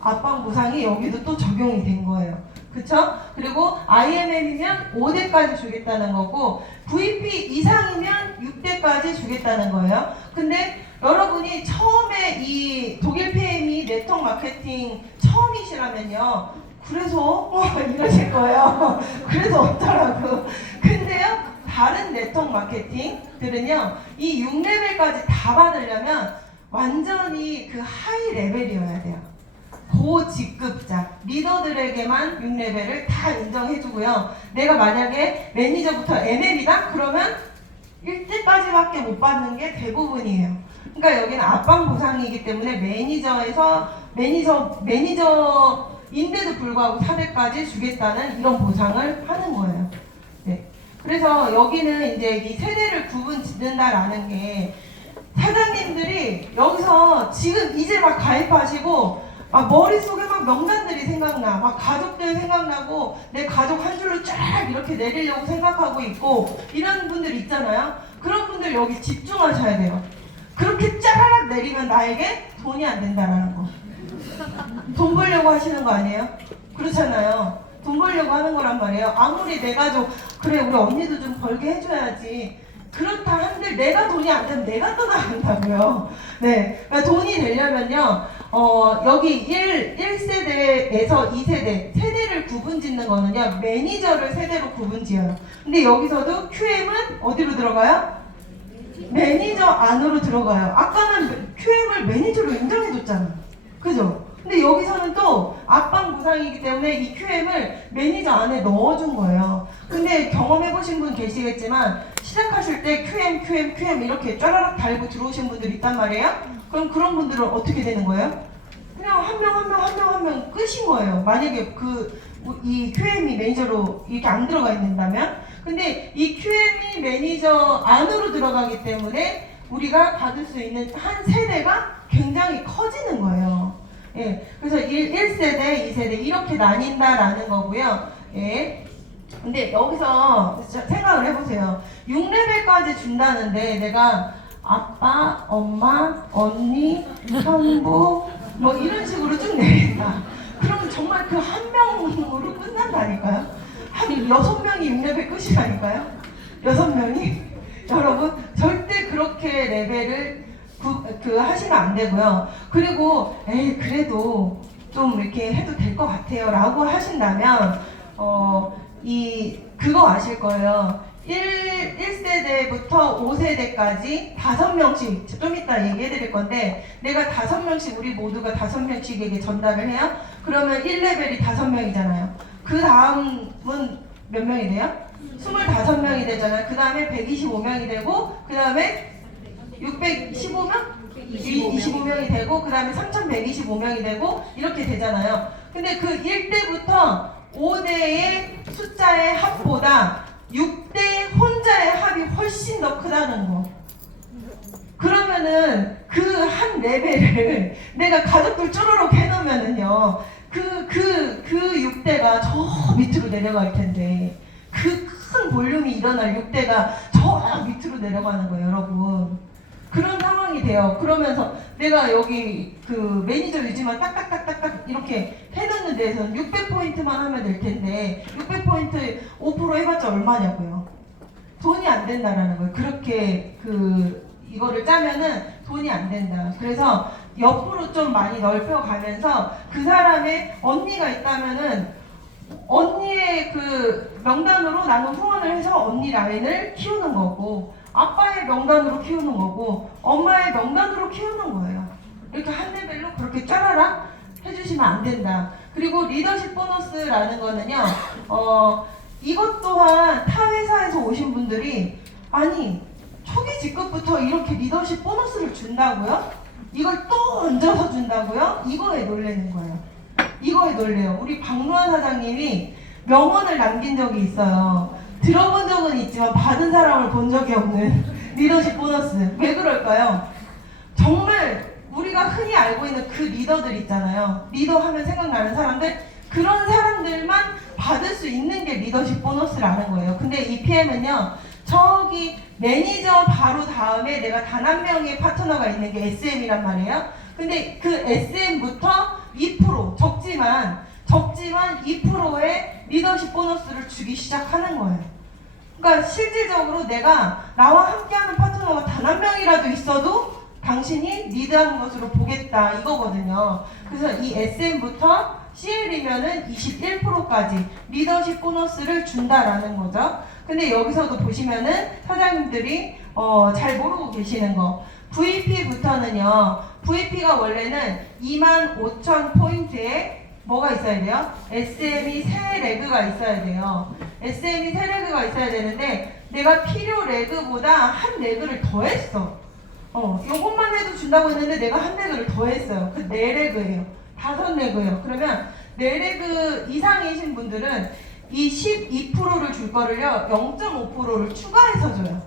압박 보상이 여기도 또 적용이 된 거예요. 그쵸? 그리고 IMM이면 5대까지 주겠다는 거고, VP 이상이면 6대까지 주겠다는 거예요. 근데 여러분이 처음에 이 독일 PM이 네트워크 마케팅 처음이시라면요, 그래서 이러실 거예요. 그래서 어쩌라고. 근데요, 다른 네트워크 마케팅들은요, 이 6레벨까지 다 받으려면 완전히 그 하이 레벨이어야 돼요. 고직급자 리더들에게만 6레벨을 다 인정해주고요. 내가 만약에 매니저부터 MM이다? 그러면 1대까지밖에 못 받는 게 대부분이에요. 그러니까 여기는 압박 보상이기 때문에 매니저인데도 불구하고 4대까지 주겠다는 이런 보상을 하는 거예요. 네. 그래서 여기는 이제 이 세대를 구분 짓는다라는 게, 사장님들이 여기서 지금 이제 막 가입하시고 머릿속에 막 명단들이 생각나, 막 가족들 생각나고 내 가족 한 줄로 쫙 이렇게 내리려고 생각하고 있고 이런 분들 있잖아요. 그런 분들 여기 집중하셔야 돼요. 그렇게 짜라락 내리면 나에게 돈이 안 된다라는 거. 돈 벌려고 하시는 거 아니에요? 그렇잖아요. 돈 벌려고 하는 거란 말이에요. 아무리 내 가족, 그래 우리 언니도 좀 벌게 해줘야지, 그렇다 한들 내가 돈이 안 되면 내가 떠나간다고요. 네, 그러니까 돈이 되려면요, 여기 1세대에서 2세대, 세대를 구분 짓는 거는요, 매니저를 세대로 구분 지어요. 근데 여기서도 QM은 어디로 들어가요? 매니저 안으로 들어가요. 아까는 QM을 매니저로 인정해줬잖아. 그죠? 근데 여기서는 또 앞방 부상이기 때문에 이 QM을 매니저 안에 넣어준 거예요. 근데 경험해보신 분 계시겠지만 시작하실 때 QM 이렇게 쫘라락 달고 들어오신 분들 있단 말이에요. 그럼 그런 분들은 어떻게 되는 거예요? 그냥 한 명 끝인 거예요. 만약에 이 QM이 매니저로 이렇게 안 들어가 있는다면. 근데 이 QM이 매니저 안으로 들어가기 때문에 우리가 받을 수 있는 한 세대가 굉장히 커지는 거예요. 예, 그래서 1세대, 2세대 이렇게 나뉜다라는 거고요. 예. 근데 여기서 생각을 해보세요. 6레벨까지 준다는데 내가 아빠, 엄마, 언니, 형부 뭐 이런 식으로 쭉 내린다. 그러면 정말 그 한 명으로 끝난다니까요. 한 6명이 6레벨 끝이라니까요. 6명이. 여러분 절대 그렇게 레벨을 하시면 안 되고요. 그리고 그래도 좀 이렇게 해도 될 것 같아요 라고 하신다면 그거 아실 거예요. 1세대부터 5세대까지 5명씩 좀 이따 얘기해 드릴 건데 내가 5명씩 우리 모두가 5명씩에게 전달을 해요. 그러면 1레벨이 5명이잖아요. 그 다음은 몇 명이 돼요? 25명이 되잖아요. 그 다음에 125명이 되고 그 다음에 615명? 25명이 되고 그 다음에 3125명이 되고 이렇게 되잖아요. 근데 그 1대부터 5대의 숫자의 합보다 6대 혼자의 합이 훨씬 더 크다는 거. 그러면은 그 한 레벨을 내가 가족들 쪼르륵 해놓으면은요 그 6대가 저 밑으로 내려갈 텐데 그 큰 볼륨이 일어날 6대가 저 밑으로 내려가는 거예요, 여러분. 그런 상황이 돼요. 그러면서 내가 여기 그 매니저 유지만 딱딱딱딱딱 이렇게 해놓는 데에서는 600포인트만 하면 될 텐데 600포인트 5% 해봤자 얼마냐고요. 돈이 안 된다라는 거예요. 그렇게 이거를 짜면은 돈이 안 된다. 그래서 옆으로 좀 많이 넓혀가면서 그 사람의 언니가 있다면은 언니의 그 명단으로 나는 후원을 해서 언니 라인을 키우는 거고 아빠의 명단으로 키우는 거고 엄마의 명단으로 키우는 거예요. 이렇게 한 레벨로 그렇게 짜라라 해주시면 안 된다. 그리고 리더십 보너스라는 거는요 이것 또한 타 회사에서 오신 분들이 아니 초기 직급부터 이렇게 리더십 보너스를 준다고요? 이걸 또 얹어서 준다고요? 이거에 놀라는 거예요. 이거에 놀래요. 우리 박루한 사장님이 명언을 남긴 적이 있어요. 들어본 적은 있지만 받은 사람을 본 적이 없는 리더십 보너스. 왜 그럴까요? 정말 우리가 흔히 알고 있는 그 리더들 있잖아요. 리더 하면 생각나는 사람들, 그런 사람들만 받을 수 있는 게 리더십 보너스라는 거예요. 근데 이 PM은요 저기 매니저 바로 다음에 내가 단 한 명의 파트너가 있는 게 SM이란 말이에요. 근데 그 SM부터 2% 적지만 2%의 리더십 보너스를 주기 시작하는 거예요. 그러니까 실질적으로 내가 나와 함께하는 파트너가 단 한 명이라도 있어도 당신이 리드하는 것으로 보겠다 이거거든요. 그래서 이 SM부터 CL이면은 21%까지 리더십 보너스를 준다라는 거죠. 근데 여기서도 보시면은 사장님들이 잘 모르고 계시는 거 VP부터는요 VP가 원래는 25,000포인트에 뭐가 있어야 돼요? SM이 3레그가 있어야 돼요. SM이 3레그가 있어야 되는데 내가 필요 레그보다 한 레그를 더했어. 요것만 해도 준다고 했는데 내가 한 레그를 더했어요. 그 4레그예요. 5레그예요. 그러면 4레그 이상이신 분들은 이 12%를 줄 거를요 0.5%를 추가해서 줘요.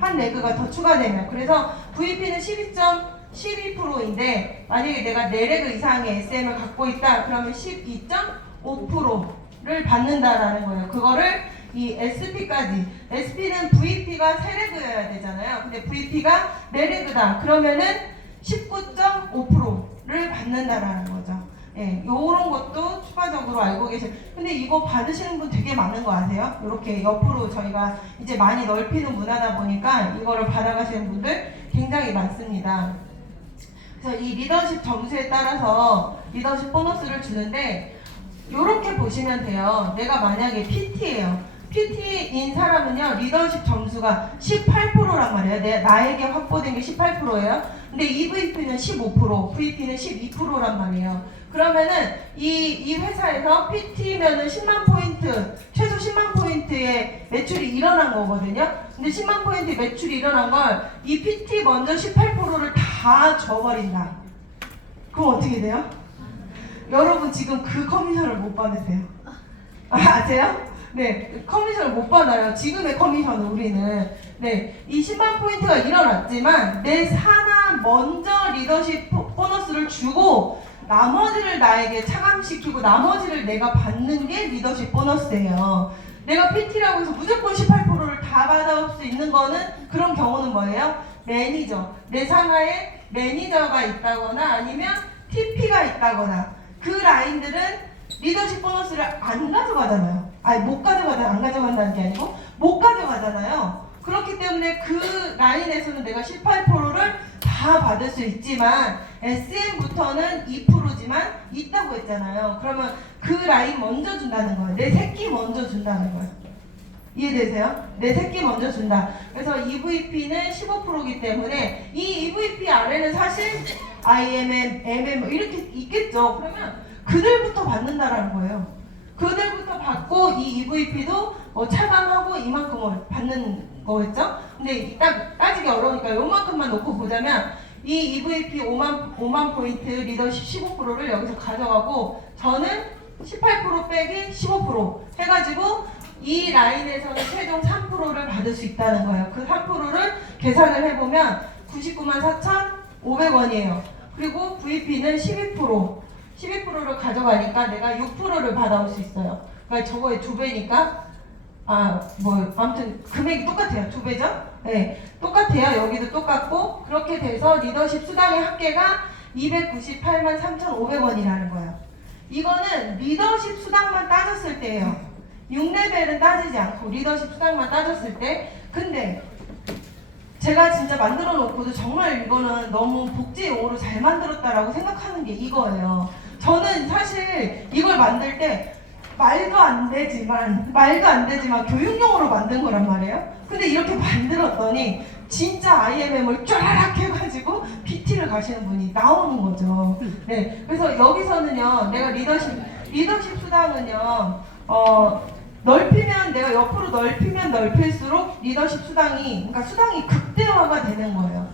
한 레그가 더 추가되면. 그래서 VP는 12.12%인데 만약에 내가 4레그 이상의 SM을 갖고 있다 그러면 12.5%를 받는다라는 거예요. 그거를 이 SP까지, SP는 VP가 3레그여야 되잖아요. 근데 VP가 4레그다 그러면은 19.5%를 받는다라는 거죠. 예, 요런 것도 추가적으로 알고 근데 이거 받으시는 분 되게 많은 거 아세요? 이렇게 옆으로 저희가 이제 많이 넓히는 문화다 보니까 이거를 받아가시는 분들 굉장히 많습니다. 그래서 이 리더십 점수에 따라서 리더십 보너스를 주는데 이렇게 보시면 돼요. 내가 만약에 PT예요. PT인 사람은요, 리더십 점수가 18%란 말이에요. 나에게 확보된 게 18%예요. 근데 EVP는 15%, VP는 12%란 말이에요. 그러면은 이 회사에서 PT면은 10만 포인트, 최소 10만 포인트의 매출이 일어난 거거든요. 근데 10만 포인트 매출이 일어난 걸 이 PT 먼저 18%를 다 줘버린다. 그럼 어떻게 돼요? 여러분 지금 그 커미션을 못 받으세요. 아세요? 네, 커미션을 못 받아요. 지금의 커미션은 우리는. 네, 이 10만 포인트가 일어났지만 내 산하 먼저 리더십 보너스를 주고 나머지를 나에게 차감시키고 나머지를 내가 받는 게 리더십 보너스예요. 내가 PT라고 해서 무조건 18%를 다 받아올 수 있는 거는 그런 경우는 뭐예요? 매니저. 내 산하에 매니저가 있다거나 아니면 TP가 있다거나 그 라인들은 리더십 보너스를 안 가져가잖아요. 아니 못 가져가잖아요. 안 가져간다는 게 아니고 못 가져가잖아요. 그렇기 때문에 그 라인에서는 내가 18%를 다 받을 수 있지만 SM부터는 2%지만 있다고 했잖아요. 그러면 그 라인 먼저 준다는 거예요. 내 새끼 먼저 준다는 거예요. 이해되세요? 내 새끼 먼저 준다. 그래서 EVP는 15%이기 때문에 이 EVP 아래는 사실 IMM, MM 이렇게 있겠죠. 그러면 그들부터 받는다라는 거예요. 그들부터 받고 이 EVP도 차감하고 이만큼을 받는 거겠죠? 근데 따지기 어려우니까 요만큼만 놓고 보자면 이 EVP 5만 포인트 리더십 15%를 여기서 가져가고 저는 18% 빼기 15% 해가지고 이 라인에서는 최종 3%를 받을 수 있다는 거예요. 그 3%를 계산을 해보면 99만 4,500원이에요. 그리고 VP는 12%를 가져가니까 내가 6%를 받아올 수 있어요. 그러니까 저거의 2배니까 아무튼 금액이 똑같아요. 2배죠? 네, 똑같아요. 여기도 똑같고 그렇게 돼서 리더십 수당의 합계가 298만 3,500원이라는 거예요. 이거는 리더십 수당만 따졌을 때예요. 6레벨은 따지지 않고 리더십 수당만 따졌을 때. 근데 제가 진짜 만들어 놓고도 정말 이거는 너무 복지용으로 잘 만들었다라고 생각하는 게 이거예요. 저는 사실 이걸 만들 때 말도 안 되지만 교육용으로 만든 거란 말이에요. 근데 이렇게 만들었더니 진짜 IMM을 쫙 해가지고 PT를 가시는 분이 나오는 거죠. 네, 그래서 여기서는요, 내가 리더십 수당은요, 넓히면 내가 옆으로 넓히면 넓힐수록 리더십 수당이, 그러니까 수당이 극대화가 되는 거예요.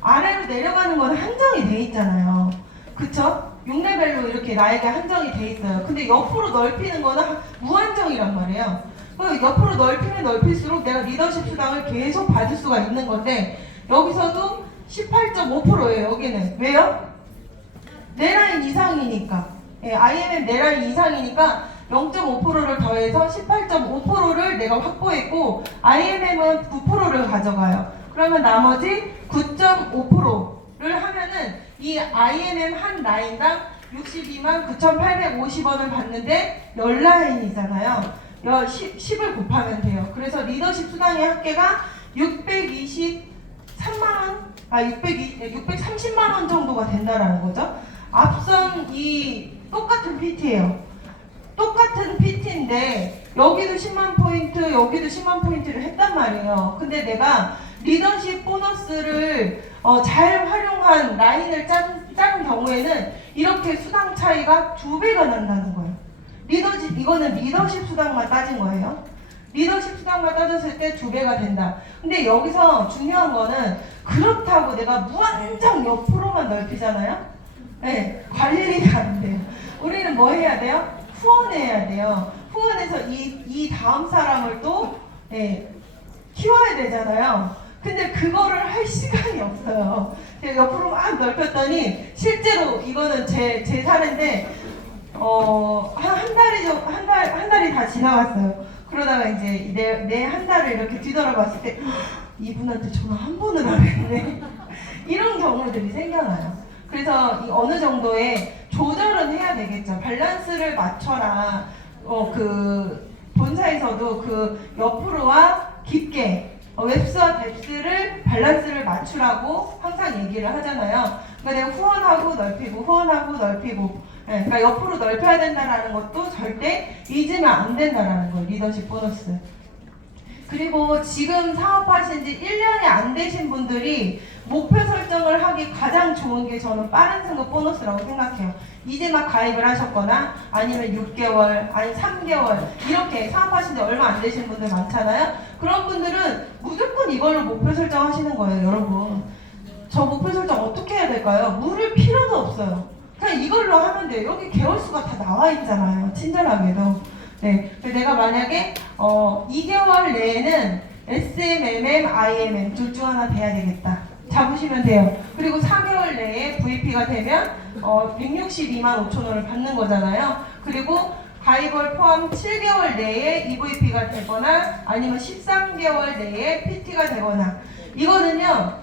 아래로 내려가는 건 한정이 돼 있잖아요. 그쵸? 6레벨로 이렇게 나에게 한정이 돼 있어요. 근데 옆으로 넓히는 거는 무한정이란 말이에요. 옆으로 넓히면 넓힐수록 내가 리더십 수당을 계속 받을 수가 있는 건데 여기서도 18.5%예요. 여기는. 왜요? 내 라인 이상이니까. IMM 내 라인 이상이니까 0.5%를 더해서 18.5%를 내가 확보했고 IMM은 9%를 가져가요. 그러면 나머지 9.5%를 하면은 이 IMM 한 라인당 62만 9,850원을 받는데 10라인이잖아요. 10을 곱하면 돼요. 그래서 리더십 수당의 합계가 630만 원 정도가 된다라는 거죠. 앞선 이 똑같은 PT예요. 똑같은 PT인데 여기도 10만 포인트, 여기도 10만 포인트를 했단 말이에요. 근데 내가 리더십 보너스를 잘 활용한 라인을 짠 경우에는 이렇게 수당 차이가 2배가 난다는 거예요. 이거는 리더십 수당만 따진 거예요. 리더십 수당만 따졌을 때 2배가 된다. 근데 여기서 중요한 거는 그렇다고 내가 무한정 옆으로만 넓히잖아요. 네, 관리가 안 돼요. 우리는 뭐 해야 돼요? 후원해야 돼요. 후원해서 이 다음 사람을 또 키워야 되잖아요. 근데 그거를 할 시간이 없어요. 제가 옆으로 막 넓혔더니 실제로 이거는 제 사례인데 한 달이 다 지나갔어요. 그러다가 이제 내 한 달을 이렇게 뒤돌아봤을 때 이분한테 전화 한 번을 안 했네. 이런 경우들이 생겨나요. 그래서 이 어느 정도의 조절은 해야 되겠죠. 밸런스를 맞춰라. 그 본사에서도 그 옆으로와 깊게 웹스와 뎁스를 밸런스를 맞추라고 항상 얘기를 하잖아요. 그러니까 내가 후원하고 넓히고 후원하고 넓히고, 그러니까 옆으로 넓혀야 된다는 것도 절대 잊으면 안 된다는 거예요. 리더십 보너스. 그리고 지금 사업하신 지 1년이 안 되신 분들이 목표 설정을 하기 가장 좋은 게 저는 빠른 승급 보너스라고 생각해요. 이제 막 가입을 하셨거나 아니면 6개월, 아니 3개월 이렇게 사업하신 지 얼마 안 되신 분들 많잖아요. 그런 분들은 무조건 이걸로 목표 설정하시는 거예요, 여러분. 저 목표 설정 어떻게 해야 될까요? 물을 필요도 없어요. 그냥 이걸로 하면 돼요. 여기 개월수가 다 나와 있잖아요. 친절하게도. 네, 내가 만약에 2개월 내에는 SMMM, IMM 둘 중 하나 돼야 되겠다. 잡으시면 돼요. 그리고 4개월 내에 VP가 되면 162만 5천 원을 받는 거잖아요. 그리고 가입월 포함 7개월 내에 EVP가 되거나 아니면 13개월 내에 PT가 되거나 이거는요.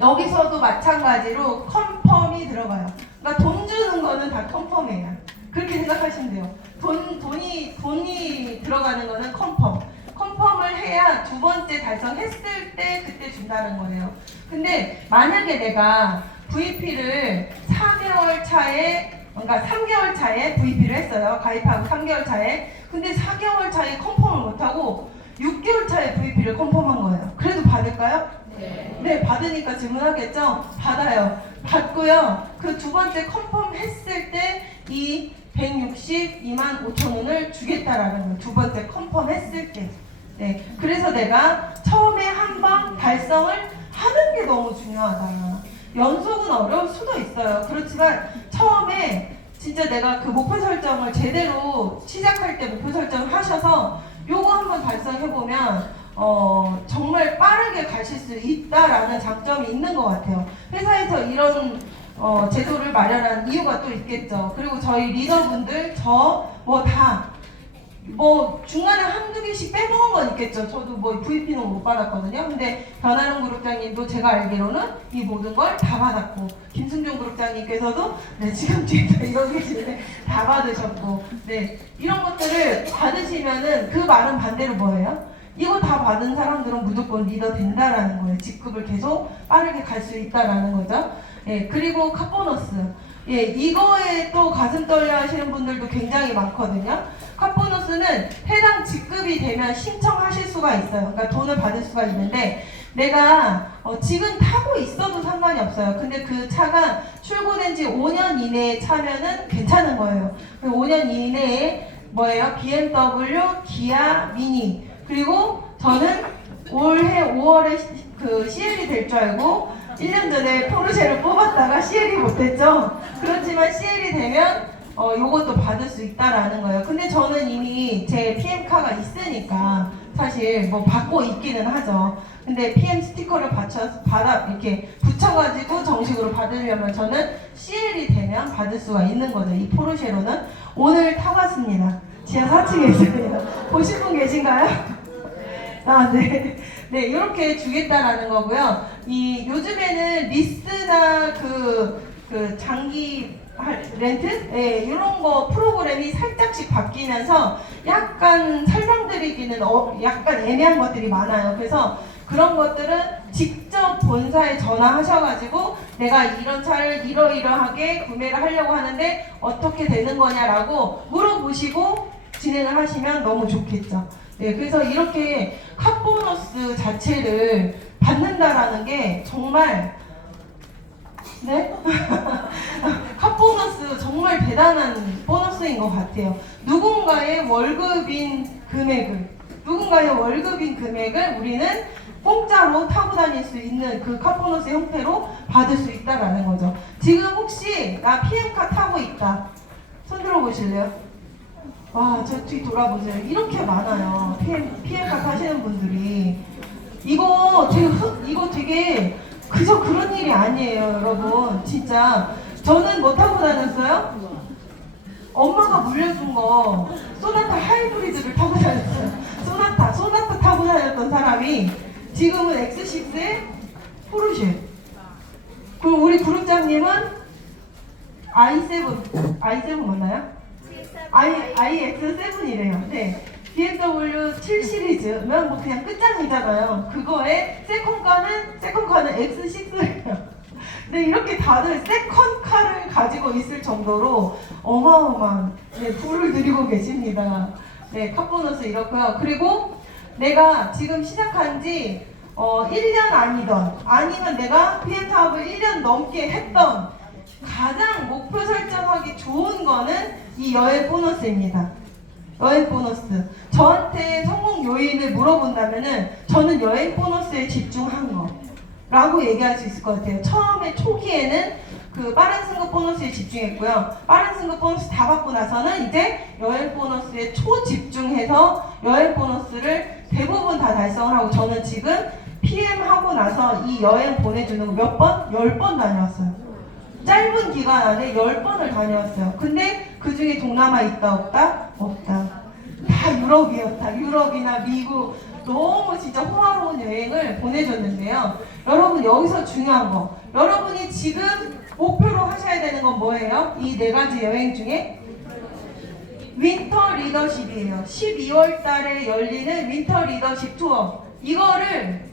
여기서도 마찬가지로 컨펌이 들어가요. 그러니까 돈 주는 거는 다 컨펌이에요. 그렇게 생각하시면 돼요. 돈이 들어가는 거는 컨펌을 해야 두 번째 달성했을 때 그때 준다는 거예요. 근데 만약에 내가 VP를 4개월 차에, 그러니까 3개월 차에 VP를 했어요. 가입하고 3개월 차에. 근데 4개월 차에 컨펌을 못하고 6개월 차에 VP를 컨펌한 거예요. 그래도 받을까요? 네. 네, 받으니까 질문하겠죠? 받아요. 받고요. 그 두 번째 컨펌 했을 때 이 162만 5천 원을 주겠다라는 거예요. 두 번째 컨펌 했을 때. 네. 그래서 내가 처음에 한 번 달성을 하는 게 너무 중요하다. 연속은 어려울 수도 있어요. 그렇지만 처음에 진짜 내가 그 목표 설정을 제대로 시작할 때 목표 설정을 하셔서 요거 한번 달성해보면 정말 빠르게 가실 수 있다라는 장점이 있는 것 같아요. 회사에서 이런 제도를 마련한 이유가 또 있겠죠. 그리고 저희 리더분들 중간에 한두 개씩 빼먹은 건 있겠죠. 저도 VP는 못 받았거든요. 근데 변하는 그룹장님도 제가 알기로는 이 모든 걸 다 받았고, 김승종 그룹장님께서도 네, 지금 뒤에 이러고 계시는데 다 받으셨고, 네, 이런 것들을 받으시면은 그 말은 반대로 뭐예요? 이거 다 받은 사람들은 무조건 리더 된다라는 거예요. 직급을 계속 빠르게 갈 수 있다라는 거죠. 예, 그리고 컷보너스. 예, 이거에 또 가슴 떨려 하시는 분들도 굉장히 많거든요. 컷보너스는 해당 직급이 되면 신청하실 수가 있어요. 그러니까 돈을 받을 수가 있는데, 내가 지금 타고 있어도 상관이 없어요. 근데 그 차가 출고된 지 5년 이내에 차면은 괜찮은 거예요. 5년 이내에 뭐예요? BMW, 기아, 미니. 그리고 저는 올해 5월에 그 CL이 될 줄 알고 1년 전에 포르쉐를 뽑았다가 CL이 못했죠. 그렇지만 CL이 되면 요것도 받을 수 있다라는 거예요. 근데 저는 이미 제 PM카가 있으니까 사실 받고 있기는 하죠. 근데 PM 스티커를 이렇게 붙여가지고 정식으로 받으려면 저는 CL이 되면 받을 수가 있는 거죠. 이 포르쉐로는 오늘 타봤습니다. 지하 4층에 있습니다. 보실 분 계신가요? 아, 네. 네, 이렇게 주겠다라는 거고요. 요즘에는 리스나 장기 렌트? 네, 이런 거 프로그램이 살짝씩 바뀌면서 약간 설명드리기는 약간 애매한 것들이 많아요. 그래서 그런 것들은 직접 본사에 전화하셔가지고 내가 이런 차를 이러이러하게 구매를 하려고 하는데 어떻게 되는 거냐라고 물어보시고 진행을 하시면 너무 좋겠죠. 네, 그래서 이렇게 컷보너스 자체를 받는다라는 게 정말 네? 컷보너스 정말 대단한 보너스인 것 같아요. 누군가의 월급인 금액을 우리는 공짜로 타고 다닐 수 있는 그 컷보너스 형태로 받을 수 있다라는 거죠. 지금 혹시 나 PM카 타고 있다. 손 들어보실래요? 와, 저 뒤 돌아보세요. 이렇게 많아요. PM카 타시는 분들이. 이거 되게 그저 그런 일이 아니에요, 여러분. 진짜. 저는 뭐 타고 다녔어요? 엄마가 물려준 거 소나타 하이브리드를 타고 다녔어요. 소나타 타고 다녔던 사람이 지금은 X6에 포르쉐. 그럼 우리 그룹장님은 i7 맞나요? iX7이래요. 네. BMW 7 시리즈면 뭐 그냥 끝장이잖아요. 그거에 세컨카는 X6예요. 근데 이렇게 다들 세컨카를 가지고 있을 정도로 어마어마한 부를 누리고 계십니다. 네, 카보너스 이렇고요. 그리고 내가 지금 시작한 지 1년 아니면 내가 PM 사업을 1년 넘게 했던 가장 목표 설정하기 좋은 거는 이 여행 보너스입니다. 여행 보너스. 저한테 성공 요인을 물어본다면은 저는 여행 보너스에 집중한 거 라고 얘기할 수 있을 것 같아요. 처음에 초기에는 그 빠른 승급 보너스에 집중했고요. 빠른 승급 보너스 다 받고 나서는 이제 여행 보너스에 초집중해서 여행 보너스를 대부분 다 달성을 하고, 저는 지금 PM 하고 나서 이 여행 보내주는 거 몇 번? 10번 다녀왔어요. 짧은 기간 안에 10번을 다녀왔어요. 근데 그 중에 동남아 있다 없다? 없다. 다 유럽이었다. 유럽이나 미국, 너무 진짜 호화로운 여행을 보내줬는데요. 여러분, 여기서 중요한 거, 여러분이 지금 목표로 하셔야 되는 건 뭐예요? 이 4가지 여행 중에 윈터 리더십이에요. 12월 달에 열리는 윈터 리더십 투어, 이거를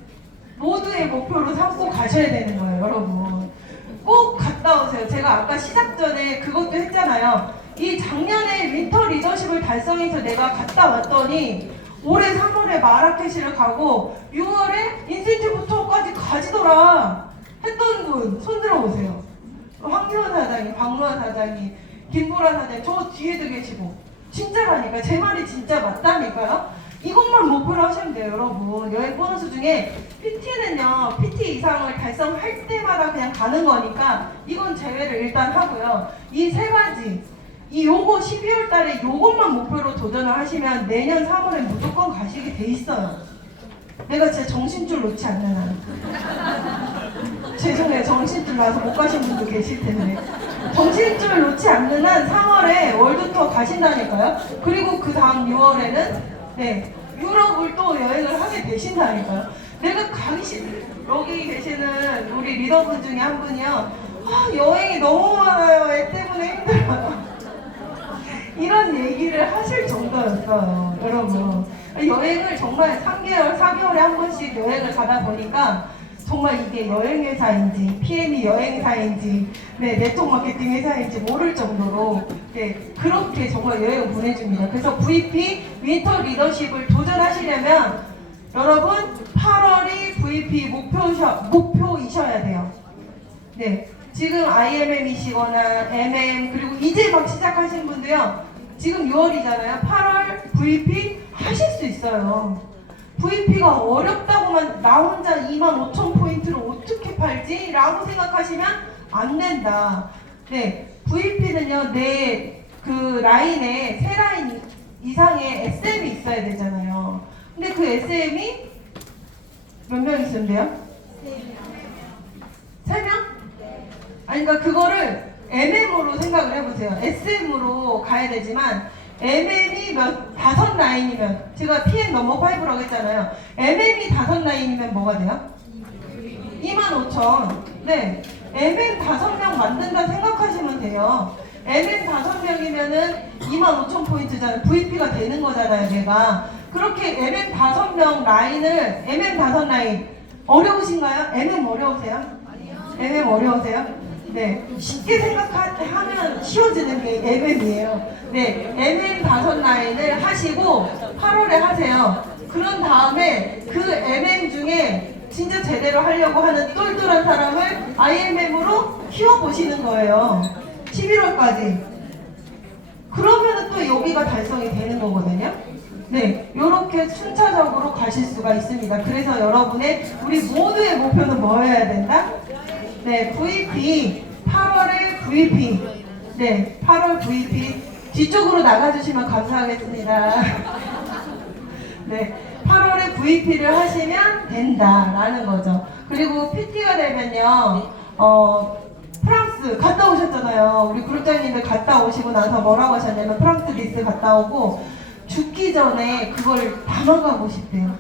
모두의 목표로 삼고 가셔야 되는 거예요. 여러분 꼭 갔다 오세요. 제가 아까 시작 전에 그것도 했잖아요. 이 작년에 윈터 리더십을 달성해서 내가 갔다 왔더니 올해 3월에 마라케시를 가고 6월에 인센티브 투어까지 가지더라 했던 분 손들어 보세요. 황유원 사장님, 박루환 사장님, 김보라 사장님, 저 뒤에도 계시고. 진짜라니까, 제 말이 진짜 맞다니까요. 이것만 목표로 하시면 돼요. 여러분, 여행 보너스 중에 PT는요, PT 이상을 달성할 때마다 그냥 가는 거니까 이건 제외를 일단 하고요. 이 3가지, 요거 12월 달에 요것만 목표로 도전을 하시면 내년 3월에 무조건 가시게 돼 있어요. 내가 진짜 정신줄 놓지 않는 한. 죄송해요. 정신줄 나서 못 가신 분도 계실 텐데. 정신줄 놓지 않는 한 3월에 월드투어 가신다니까요. 그리고 그 다음 6월에는 유럽을 또 여행을 하게 되신다니까요. 내가 가기 싫. 여기 계시는 우리 리더분 중에 한 분이요. 여행이 너무 많아요. 애 때문에 힘들어요. 이런 얘기를 하실 정도였어요. 여러분, 여행을 정말 3개월, 4개월에 한 번씩 여행을 가다 보니까 정말 이게 여행회사인지 PM이 여행사인지 네트워크 마케팅 회사인지 모를 정도로 그렇게 정말 여행을 보내줍니다. 그래서 VP 윈터 리더십을 도전하시려면 여러분 8월이 VP 목표이셔야 돼요. 지금 IMM이시거나 MM, 그리고 이제 막 시작하신 분도요, 지금 6월이잖아요. 8월 VP 하실 수 있어요. VP가 어렵다고만 나 혼자 25,000포인트를 어떻게 팔지? 라고 생각하시면 안 된다. VP는요, 내 그 라인에 3라인 이상의 SM이 있어야 되잖아요. 근데 그 SM이 몇 명 있으면 돼요? 3명? 아니, 그러니까 그거를 MM으로 생각을 해보세요. SM으로 가야 되지만 MM이 5라인이면, 제가 PM 넘버 5라고 했잖아요. MM이 5라인이면 뭐가 돼요? 25,000. MM 5명 만든다 생각하시면 돼요. MM 5명이면은 25,000포인트잖아요. VP가 되는 거잖아요, 내가. 그렇게 MM 5명 라인을, MM 5라인. 어려우신가요? MM 어려우세요? MM 어려우세요? 쉽게 생각하면 쉬워지는 게 MM이에요. MM 5라인을 하시고 8월에 하세요. 그런 다음에 그 MM 중에 진짜 제대로 하려고 하는 똘똘한 사람을 IMM으로 키워보시는 거예요. 11월까지. 그러면 또 여기가 달성이 되는 거거든요. 이렇게 순차적으로 가실 수가 있습니다. 그래서 여러분의, 우리 모두의 목표는 뭐여야 된다? VP, 8월에 VP. 8월 VP. 뒤쪽으로 나가주시면 감사하겠습니다. 8월에 VP를 하시면 된다라는 거죠. 그리고 PT가 되면요, 프랑스 갔다 오셨잖아요. 우리 그룹장님들 갔다 오시고 나서 뭐라고 하셨냐면, 프랑스 니스 갔다 오고 죽기 전에 그걸 담아가고 싶대요.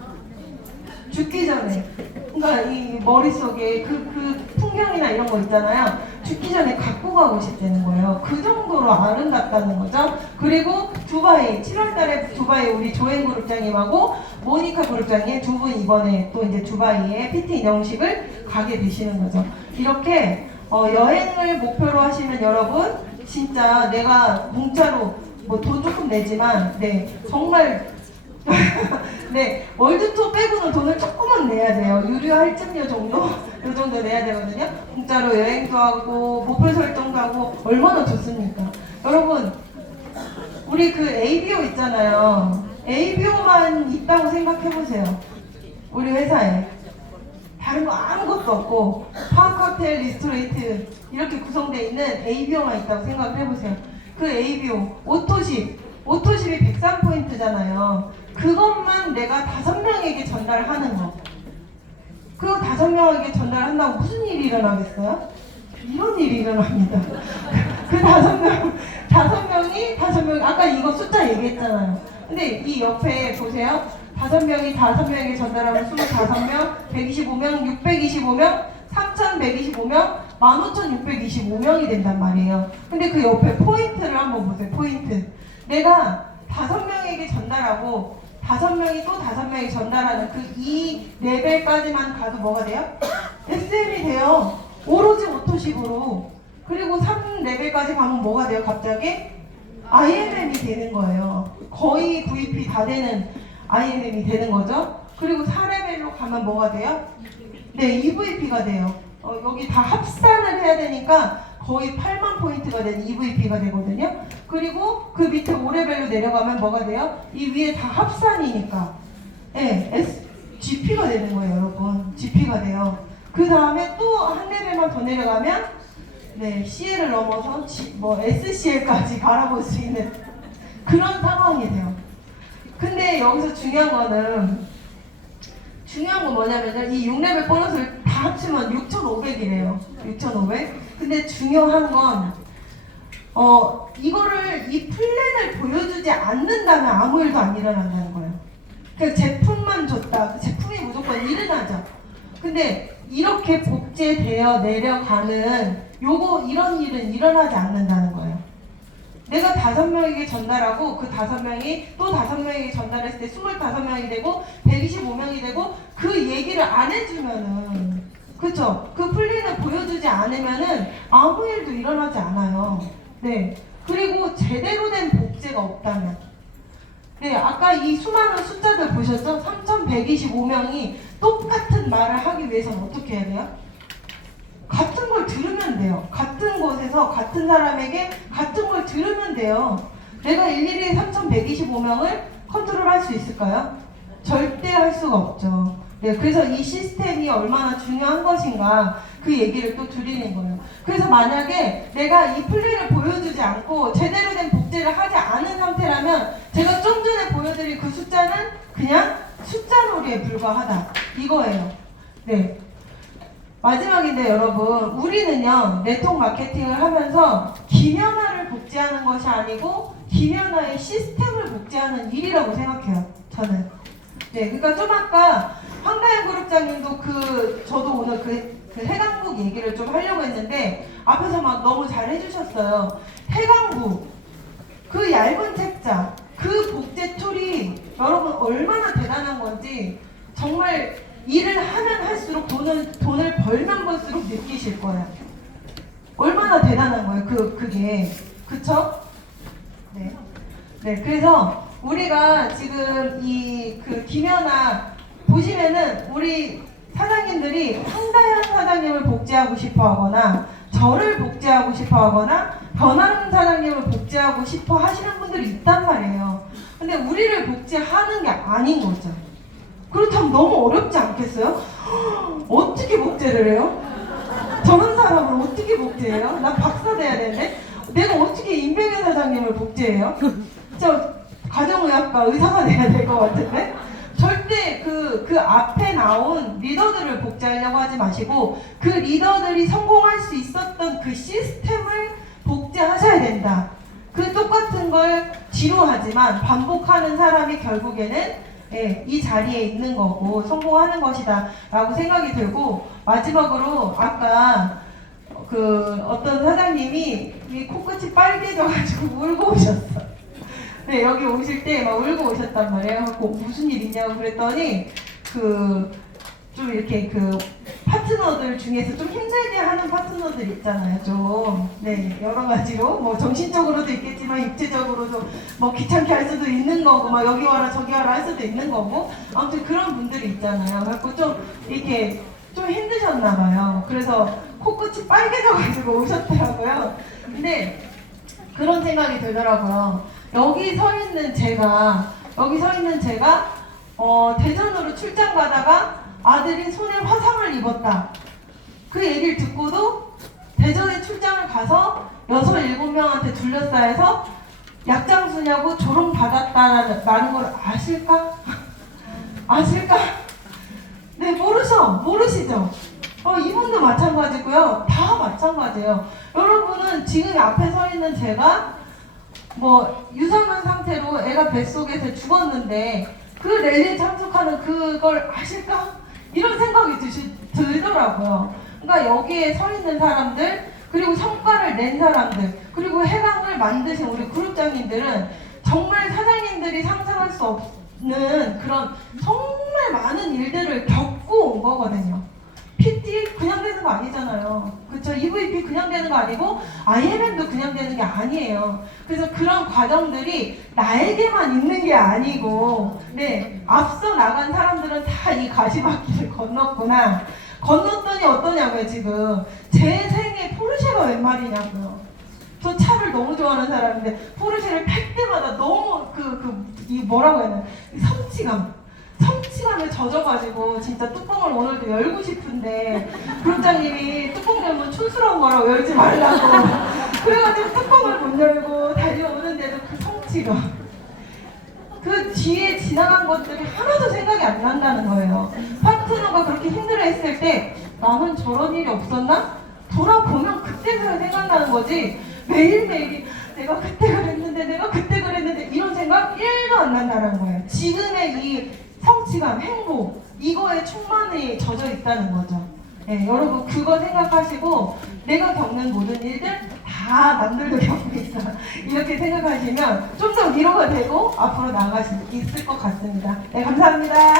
죽기 전에. 그러니까 이 머릿속에 그 풍경이나 이런 거 있잖아요. 죽기 전에 갖고 가고 싶다는 거예요. 그 정도로 아름답다는 거죠. 그리고 두바이, 7월달에 두바이 우리 조엔 그룹장님하고 모니카 그룹장님 두 분 이번에 또 이제 두바이에 PT 인형식을 가게 되시는 거죠. 이렇게 여행을 목표로 하시는 여러분, 진짜 내가 문자로 뭐 돈 조금 내지만, 네, 정말 네, 월드투어 빼고는 돈을 조금은 내야 돼요. 유료 할증료 정도? 이 정도 내야 되거든요. 공짜로 여행도 하고, 목표 설정도 하고, 얼마나 좋습니까? 여러분, 우리 그 ABO 있잖아요. ABO만 있다고 생각해보세요. 우리 회사에. 다른 거 아무것도 없고, 파크호텔, 리스토레이트, 이렇게 구성되어 있는 ABO만 있다고 생각을 해보세요. 그 ABO, 오토십이 103포인트잖아요. 그것만 내가 5명에게 전달하는 거. 그거 5명에게 전달한다고 무슨 일이 일어나겠어요? 이런 일이 일어납니다. 그 5명이, 아까 이거 숫자 얘기했잖아요. 근데 이 옆에 보세요. 5명에게 전달하면 25명, 125명, 625명, 3,125명, 15,625명이 된단 말이에요. 근데 그 옆에 포인트를 한번 보세요. 포인트. 내가 5명에게 전달하고 5명이 또 5명에게 전달하는 그 이 레벨까지만 가도 뭐가 돼요? SM이 돼요. 오로지 오토십으로. 그리고 3레벨까지 가면 뭐가 돼요? 갑자기? IMM이 되는 거예요. 거의 VP 다 되는 IMM이 되는 거죠. 그리고 4레벨로 가면 뭐가 돼요? 네, EVP가 돼요. 여기 다 합산을 해야 되니까 거의 8만 포인트가 되는 EVP가 되거든요. 그리고 그 밑에 5레벨로 내려가면 뭐가 돼요? 이 위에 다 합산이니까 네, GP가 되는 거예요, 여러분. GP가 돼요. 그 다음에 또 한 레벨만 더 내려가면 네, CL을 넘어서 SCL까지 바라볼 수 있는 그런 상황이 돼요. 근데 여기서 중요한 건 뭐냐면요. 이 6레벨 보너스를 다 합치면 6,500이래요. 6,500. 근데 중요한 건 이거를 이 플랜을 보여주지 않는다면 아무 일도 안 일어난다는 거예요. 그 제품만 줬다. 그 제품이 무조건 일어나죠. 근데 이렇게 복제되어 내려가는 이런 일은 일어나지 않는다는 거예요. 내가 5명에게 전달하고 그 5명이 또 5명에게 전달했을 때 25명이 되고 125명이 되고 그 얘기를 안 해주면은 그쵸? 그 플랜을 보여주지 않으면은 아무 일도 일어나지 않아요. 네. 그리고 제대로 된 복제가 없다면 네, 아까 이 수많은 숫자들 보셨죠? 3,125명이 똑같은 말을 하기 위해서는 어떻게 해야 돼요? 같은 걸 들으면 돼요. 같은 곳에서 같은 사람에게 같은 걸 들으면 돼요. 내가 일일이 3,125명을 컨트롤할 수 있을까요? 절대 할 수가 없죠. 네, 그래서 이 시스템이 얼마나 중요한 것인가 그 얘기를 또 드리는 거예요. 그래서 만약에 내가 이 플랜을 보여주지 않고 제대로 된 복제를 하지 않은 상태라면 제가 좀 전에 보여드린 그 숫자는 그냥 숫자놀이에 불과하다 이거예요. 네. 마지막인데 여러분, 우리는요 네트워크 마케팅을 하면서 김연아를 복제하는 것이 아니고 김연아의 시스템을 복제하는 일이라고 생각해요. 저는. 네, 그러니까 좀 아까 황다현 그룹장님도 저도 오늘 그 해강국 얘기를 좀 하려고 했는데 앞에서 막 너무 잘 해주셨어요. 해강국 그 얇은 책자 그 복제 툴이 여러분 얼마나 대단한 건지 정말 일을 하면 할수록 돈을 벌면 벌수록 느끼실 거예요. 얼마나 대단한 거예요. 그게 그쵸? 네. 네. 그래서 우리가 지금 그 김연아 보시면은 우리 사장님들이 황다현 사장님을 복제하고 싶어하거나 저를 복제하고 싶어하거나 변환 사장님을 복제하고 싶어 하시는 분들이 있단 말이에요. 근데 우리를 복제하는 게 아닌 거죠. 그렇다면 너무 어렵지 않겠어요? 어떻게 복제를 해요? 저런 사람을 어떻게 복제해요? 나 박사 돼야 되는데 내가 어떻게 임백현 사장님을 복제해요? 저 가정의학과 의사가 돼야 될 것 같은데 절대 그 앞에 나온 리더들을 복제하려고 하지 마시고 그 리더들이 성공할 수 있었던 그 시스템을 복제하셔야 된다. 그 똑같은 걸 지루하지만 반복하는 사람이 결국에는 이 자리에 있는 거고 성공하는 것이다 라고 생각이 들고 마지막으로 아까 그 어떤 사장님이 이 코끝이 빨개져가지고 울고 오셨어. 네, 여기 오실 때 막 울고 오셨단 말이에요. 갖고 무슨 일 있냐고 그랬더니 좀 이렇게 파트너들 중에서 좀 힘들게 하는 파트너들 있잖아요. 좀 네, 여러 가지로 뭐 정신적으로도 있겠지만 육체적으로도 뭐 귀찮게 할 수도 있는 거고 막 여기 와라 저기 와라 할 수도 있는 거고 아무튼 그런 분들이 있잖아요. 그래서 좀 이렇게 좀 힘드셨나 봐요. 그래서 코끝이 빨개져가지고 오셨더라고요. 근데 그런 생각이 들더라고요. 여기 서 있는 제가 대전으로 출장 가다가 아들이 손에 화상을 입었다. 그 얘기를 듣고도 대전에 출장을 가서 6, 7명한테 둘러싸여서 약장수냐고 조롱받았다라는 걸 아실까? 아실까? 네, 모르시죠? 이분도 마찬가지고요. 다 마찬가지예요. 여러분은 지금 앞에 서 있는 제가 뭐 유산한 상태로 애가 뱃속에서 죽었는데 그 랠리에 참석하는 그걸 아실까? 이런 생각이 들더라고요. 그러니까 여기에 서 있는 사람들, 그리고 성과를 낸 사람들, 그리고 해방을 만드신 우리 그룹장님들은 정말 사장님들이 상상할 수 없는 그런 정말 많은 일들을 겪고 온 거거든요. PT 그냥 되는 거 아니잖아요. 그렇죠? EVP 그냥 되는 거 아니고 IMM도 그냥 되는 게 아니에요. 그래서 그런 과정들이 나에게만 있는 게 아니고 네, 앞서 나간 사람들은 다 이 가시밭길을 건넜구나. 건넜더니 어떠냐고요. 지금 제 생에 포르쉐가 웬 말이냐고요. 저 차를 너무 좋아하는 사람인데 포르쉐를 탈 때마다 너무 이 뭐라고 해야 되나 성취감에 젖어가지고 진짜 뚜껑을 오늘도 열고 싶은데 부장님이 뚜껑 열면 촌스러운 거라고 열지 말라고 그래가지고 뚜껑을 못 열고 달려오는데도 그 성취감, 그 뒤에 지나간 것들이 하나도 생각이 안 난다는 거예요. 파트너가 그렇게 힘들어했을 때 나는 저런 일이 없었나? 돌아보면 그때가 생각나는 거지 매일매일이 내가 그때 그랬는데 이런 생각 1도 안 난다는 거예요. 지금의 이 성취감, 행복 이거에 충만히 젖어 있다는 거죠. 네, 여러분 그거 생각하시고 내가 겪는 모든 일들 다 남들도 겪고 있어 이렇게 생각하시면 좀 더 위로가 되고 앞으로 나아갈 수 있을 것 같습니다. 네, 감사합니다.